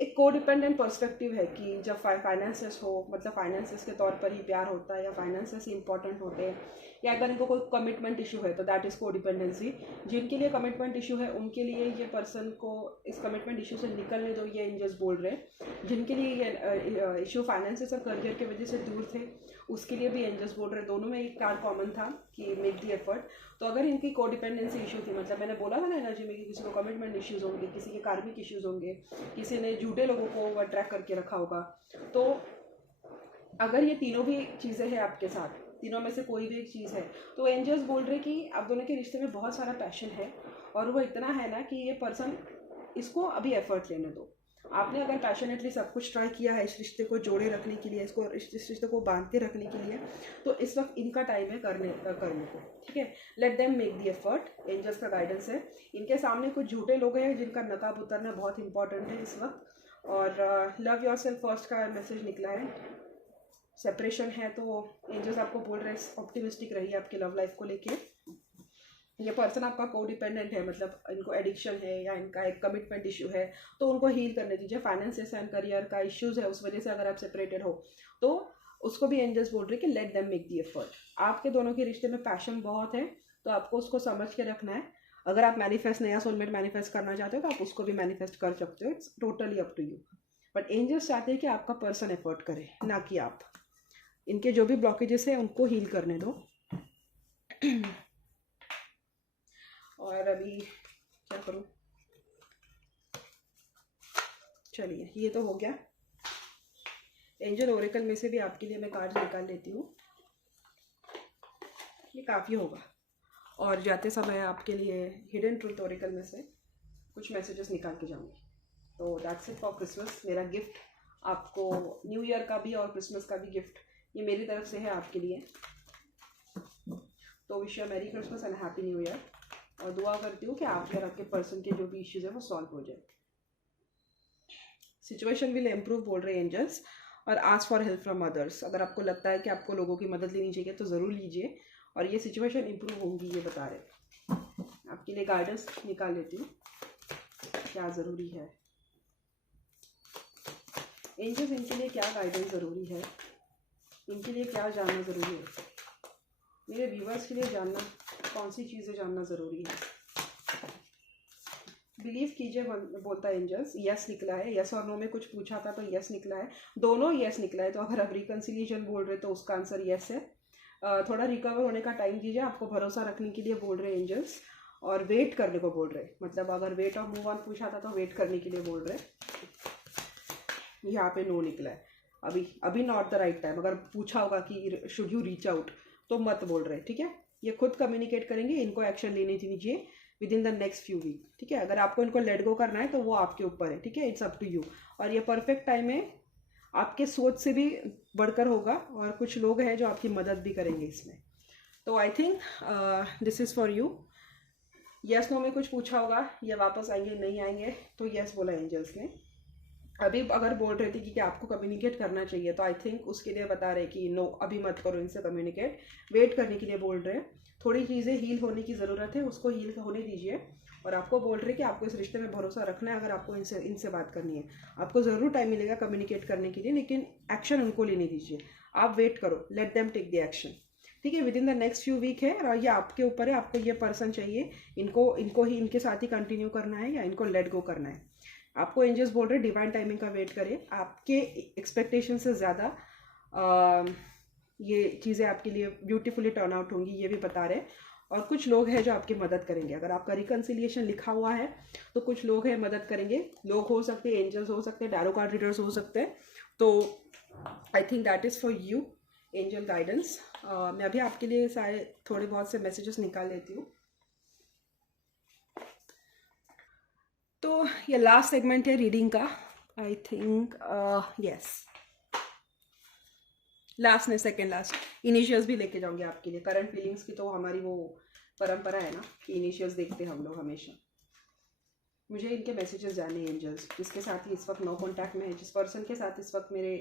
एक को डिपेंडेंट पर्सपेक्टिव है कि जब फाइनेंसेस हो, मतलब फाइनेंसेस के तौर पर ही प्यार होता है, या फाइनेंसेस इंपॉर्टेंट होते हैं, या अगर इनको कोई कमिटमेंट इशू है तो दैट इज़ को डिपेंडेंसी। जिनके लिए कमिटमेंट इशू है उनके लिए ये पर्सन को इस कमिटमेंट इशू से निकलने दो, ये एंजल्स बोल रहे हैं। जिनके लिए ये इशू फाइनेंसेस और करियर की वजह से दूर थे, उसके लिए भी एंजल्स बोल रहे हैं। दोनों में एक कार्ड कॉमन था कि मेक द एफर्ट। तो अगर इनकी को डिपेंडेंसी इशू थी, मतलब मैंने बोला था ना एनर्जी में कि किसी को कमिटमेंट इश्यूज़ होंगे, किसी के कार्मिक इश्यूज़ होंगे, किसी ने झूठे लोगों को अट्रैक्ट करके रखा होगा, तो अगर ये तीनों भी चीज़ें हैं आपके साथ, तीनों में से कोई भी एक चीज़ है, तो एंजल्स बोल रहे कि आप दोनों के रिश्ते में बहुत सारा पैशन है, और वो इतना है ना कि ये पर्सन इसको अभी एफर्ट लेने दो। आपने अगर पैशनेटली सब कुछ ट्राई किया है इस रिश्ते को जोड़े रखने के लिए, इस रिश्ते को बांध के रखने के लिए, तो इस वक्त इनका टाइम है करने को। ठीक है, let them make the effort. Angels का गाइडेंस है। इनके सामने कुछ झूठे लोग हैं जिनका नकाब उतरना बहुत इंपॉर्टेंट है इस वक्त। और लव योरसेल्फ फर्स्ट का मैसेज निकला है। सेपरेशन है, तो एंजल्स आपको बोल रहे हैं ऑप्टिमिस्टिक रहिए आपकी लव लाइफ को लेके। ये पर्सन आपका को डिपेंडेंट है, मतलब इनको एडिक्शन है या इनका एक कमिटमेंट इशू है, तो उनको हील करने दीजिए। फाइनेंसिस एंड करियर का इश्यूज है, उस वजह से अगर आप सेपरेटेड हो तो उसको भी एंजल्स बोल रहे हैं कि late them make the effort. आपके दोनों के रिश्ते में पैशन बहुत है, तो आपको उसको समझ के रखना है। अगर आप मैनिफेस्ट नया सोलमेट मैनिफेस्ट करना चाहते हो तो आप उसको भी मैनिफेस्ट कर सकते हो, it's totally up to you. But angels चाहते हैं कि आपका पर्सन एफर्ट करे, ना कि आप। इनके जो भी ब्लॉकेजेस है उनको हील करने दो। और अभी क्या करूं, चलिए ये तो हो गया। एंजल ओरेकल में से भी आपके लिए मैं कार्ड निकाल लेती हूँ, ये काफ़ी होगा। और जाते समय आपके लिए हिडन ट्रूथ ओरेकल में से कुछ मैसेजेस निकाल के जाऊँगी। तो दैट्स इट फॉर क्रिसमस। मेरा गिफ्ट आपको न्यू ईयर का भी और क्रिसमस का भी गिफ्ट ये मेरी तरफ से है आपके लिए। तो wish you merry Christmas and happy new year. और दुआ करती हूँ कि आपके और आपके पर्सन के जो भी इश्यूज है वो सॉल्व हो जाए। सिचुएशन विल इम्प्रूव बोल रहे हैं एंजल्स। और ask for help from others. अगर आपको लगता है कि आपको लोगों की मदद लेनी चाहिए तो ज़रूर लीजिए, और ये सिचुएशन इम्प्रूव होंगी, ये बता रहे। आपके लिए गाइडेंस निकाल लेती हूँ, क्या ज़रूरी है एंजल्स, इनके लिए क्या गाइडेंस ज़रूरी है, इनके लिए क्या जानना ज़रूरी है, मेरे व्यूवर्स के लिए जानना कौन सी चीज़ें जानना ज़रूरी है। बिलीव कीजिए बोलता है एंजल्स। यस निकला है, यस और नो में कुछ पूछा था तो यस निकला है, दोनों यस निकला है। तो अगर आप रिकन्सिलिएशन बोल रहे तो उसका आंसर यस है। थोड़ा रिकवर होने का टाइम दीजिए, आपको भरोसा रखने के लिए बोल रहे हैं एंजल्स। और वेट करने को बोल रहे हैं, मतलब अगर वेट और मूव ऑन पूछा था तो वेट करने के लिए बोल रहे हैं। यहाँ पे नो निकला है, अभी नॉट द राइट टाइम। अगर पूछा होगा कि शुड यू रीच आउट तो मत बोल रहे, ठीक है। ये खुद कम्युनिकेट करेंगे, इनको एक्शन लेने दीजिए within the next few week, ठीक है। अगर आपको इनको लेट गो करना है तो वो आपके ऊपर है, ठीक है, इट्स अप टू यू। और ये परफेक्ट टाइम है, आपके सोच से भी बढ़कर होगा, और कुछ लोग हैं जो आपकी मदद भी करेंगे इसमें। तो I think this is for you. Yes no में कुछ पूछा होगा, ये वापस आएंगे नहीं आएंगे, तो यस बोला एंजल्स ने। अभी अगर बोल रहे थे कि आपको कम्युनिकेट करना चाहिए, तो आई थिंक उसके लिए बता रहे कि नो अभी मत करो इनसे कम्युनिकेट, वेट करने के लिए बोल रहे हैं। थोड़ी चीज़ें हील होने की ज़रूरत है, उसको हील होने दीजिए। और आपको बोल रहे हैं कि आपको इस रिश्ते में भरोसा रखना है। अगर आपको इनसे बात करनी है, आपको ज़रूर टाइम मिलेगा कम्युनिकेट करने के लिए, लेकिन एक्शन उनको लेने दीजिए। आप वेट करो, let them take the action, ठीक है, within the next few week है। और ये आपके ऊपर है, आपको ये पर्सन चाहिए, इनको ही इनके साथ ही कंटिन्यू करना है या इनको लेट गो करना है। आपको एंजल्स बोल रहे हैं डिवाइन टाइमिंग का वेट करें, आपके एक्सपेक्टेशन से ज़्यादा ये चीज़ें आपके लिए ब्यूटीफुली टर्न आउट होंगी, ये भी बता रहे। और कुछ लोग हैं जो आपकी मदद करेंगे। अगर आपका रिकन्सिलिएशन लिखा हुआ है तो कुछ लोग हैं मदद करेंगे। लोग हो सकते हैं, एंजल्स हो सकते हैं, टैरो कार्ड रीडर्स हो सकते हैं। तो I think that is for you angel guidance. मैं अभी आपके लिए सारे थोड़े बहुत से मैसेजेस निकाल लेती हूँ। तो ये लास्ट सेगमेंट है रीडिंग का, आई थिंक यस लास्ट नहीं सेकेंड लास्ट। इनिशियल्स भी लेके जाऊंगी आपके लिए। करंट फीलिंग्स की तो हमारी वो परंपरा है ना कि इनिशियल्स देखते हैं हम लोग हमेशा। मुझे इनके मैसेजेस जाने एंजल्स, जिसके साथ ही इस वक्त नो कॉन्टैक्ट में है, जिस पर्सन के साथ इस वक्त मेरे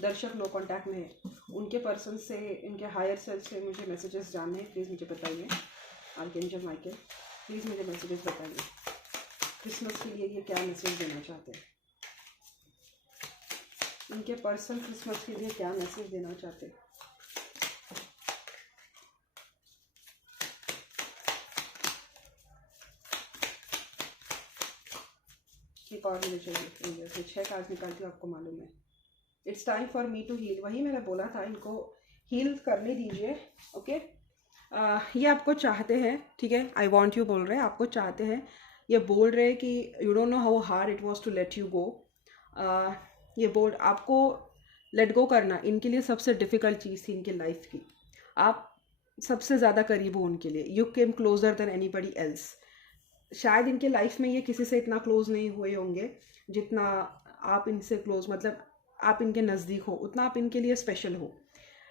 दर्शक नो कॉन्टैक्ट में है, उनके पर्सन से, इनके हायर सेल्फ से मुझे मैसेजेस जानने हैं। प्लीज़ मुझे बताइए आर्कएंजल माइकल, प्लीज़ मुझे मैसेजेस बताइए क्रिसमस के लिए ये क्या मैसेज देना चाहते हैं। इनके पर्सन क्रिसमस के लिए क्या मैसेज देना चाहते हैं। एक और मुझे चाहिए, 6 कार्ड निकालती हूँ, आपको मालूम है। It's time for me to heal, वही मैंने बोला था, इनको हील करने दीजिए, ओके। ये आपको चाहते हैं, ठीक है, आई वॉन्ट यू बोल रहे हैं, आपको चाहते हैं। ये बोल रहे हैं कि you don't know how hard it was to let you go. ये बोल आपको लेट गो करना इनके लिए सबसे डिफ़िकल्ट चीज़ थी इनकी लाइफ की। आप सबसे ज़्यादा करीब हो उनके लिए, you came closure then anybody else. शायद इनके लाइफ में ये किसी से इतना क्लोज नहीं हुए होंगे जितना आप इनसे क्लोज, मतलब आप इनके नज़दीक हो, उतना आप इनके लिए स्पेशल हो।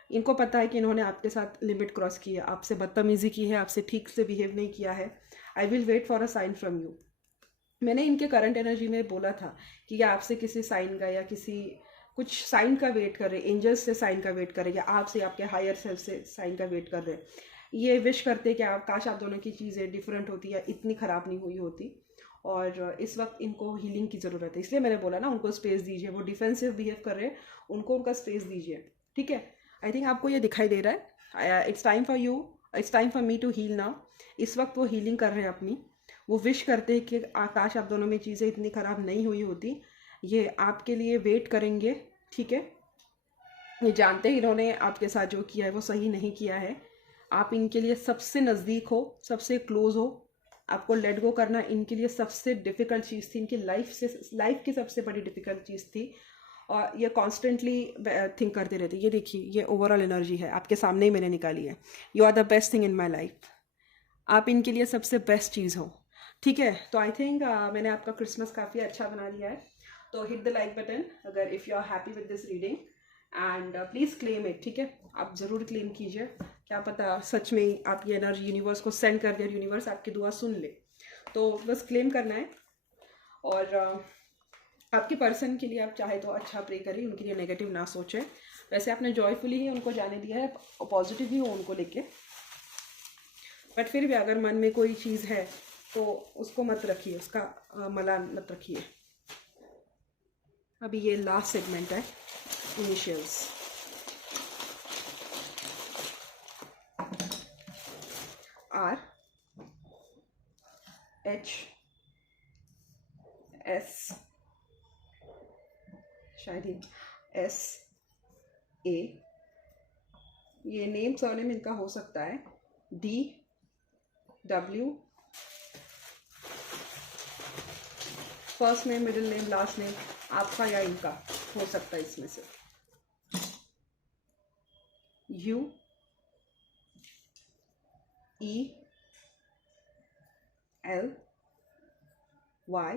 इनको पता है कि इन्होंने आपके साथ लिमिट क्रॉस की है, आपसे बदतमीज़ी की है, आपसे ठीक से बिहेव नहीं किया है। I will wait for a sign from you. मैंने इनके करंट एनर्जी में बोला था कि ये आपसे किसी साइन का या किसी कुछ साइन का वेट कर रहे हैं, एंजल्स से साइन का वेट कर रहे हैं, या आपसे आपके हायर सेल्फ से साइन का वेट कर रहे हैं। ये विश करते कि आप काश आप दोनों की चीज़ें डिफरेंट होती या इतनी ख़राब नहीं हुई होती। और इस वक्त इनको हीलिंग की ज़रूरत है, इसलिए मैंने बोला ना उनको स्पेस दीजिए। वो डिफेंसिव बिहेव कर रहे हैं, उनको उनका स्पेस दीजिए, ठीक है। आई थिंक आपको ये दिखाई दे रहा है। It's time for you, it's time for me to heal now. इस वक्त वो हीलिंग कर रहे हैं अपनी। वो विश करते हैं कि आकाश आप दोनों में चीज़ें इतनी ख़राब नहीं हुई होती। ये आपके लिए वेट करेंगे, ठीक है। ये जानते हैं इन्होंने आपके साथ जो किया है वो सही नहीं किया है। आप इनके लिए सबसे नज़दीक हो, सबसे क्लोज हो। आपको लेट गो करना इनके लिए सबसे डिफ़िकल्ट चीज़ थी, इनकी लाइफ की सबसे बड़ी डिफ़िकल्ट चीज़ थी। और ये कॉन्स्टेंटली थिंक करते रहते। ये देखिए, ये ओवरऑल एनर्जी है, आपके सामने ही मैंने निकाली है। You are the best thing in my life. आप इनके लिए सबसे बेस्ट चीज़ हो, ठीक है। तो आई थिंक मैंने आपका क्रिसमस काफ़ी अच्छा बना दिया है। तो हिट द लाइक बटन अगर if you are happy with this reading, and please claim it, ठीक है। आप ज़रूर क्लेम कीजिए, क्या पता सच में आप ये एनर्जी यूनिवर्स को सेंड कर दे और यूनिवर्स आपकी दुआ सुन ले। तो बस क्लेम करना है। और आपके पर्सन के लिए आप चाहे तो अच्छा प्रे करिए, उनके लिए नेगेटिव ना सोचें। वैसे आपने जॉयफुली ही उनको जाने दिया है, पॉजिटिव ही हो उनको लेके, बट फिर भी अगर मन में कोई चीज़ है तो उसको मत रखिए, उसका मलाल मत रखिए। अभी ये लास्ट सेगमेंट है, इनिशियल्स। R H S, शायद ही S A, ये नेम सरनेम इनका हो सकता है। D W, first name middle name last name आपका या इनका हो सकता है इसमें से। U E L Y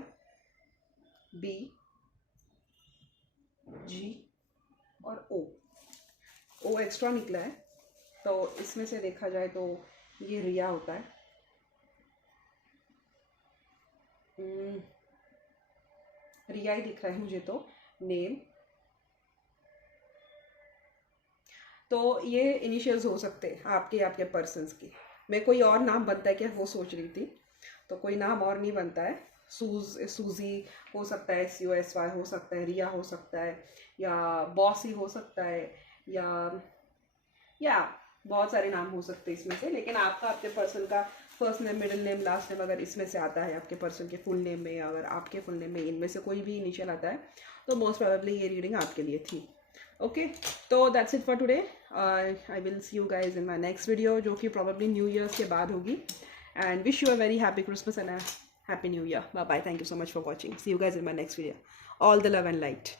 B G और O एक्स्ट्रा निकला है, तो इसमें से देखा जाए तो ये रिया होता है। रिया ही दिख रहा है मुझे तो नेम। तो ये इनिशियल्स हो सकते हैं आपके पर्सन्स की। मैं कोई और नाम बनता है क्या वो सोच रही थी, तो कोई नाम और नहीं बनता है। सूजी हो सकता है, SUSY हो सकता है, रिया हो सकता है, या बॉस ही हो सकता है, या बहुत सारे नाम हो सकते हैं इसमें से। लेकिन आपका आपके पर्सन का first name middle name last name अगर इसमें से आता है, आपके पर्सन के फुल नेम में, अगर आपके फुल नेम में इनमें से कोई भी इनिशियल आता है, तो मोस्ट प्रोबेबली ये रीडिंग आपके लिए थी। ओके, तो that's it for today. I will see you guys in my next video, जो कि प्रॉबेबली न्यू ईयर्स के बाद होगी। And wish you a very happy Christmas and a happy new year. Bye bye, thank you so much for watching. See you guys in my next video. All the love and light.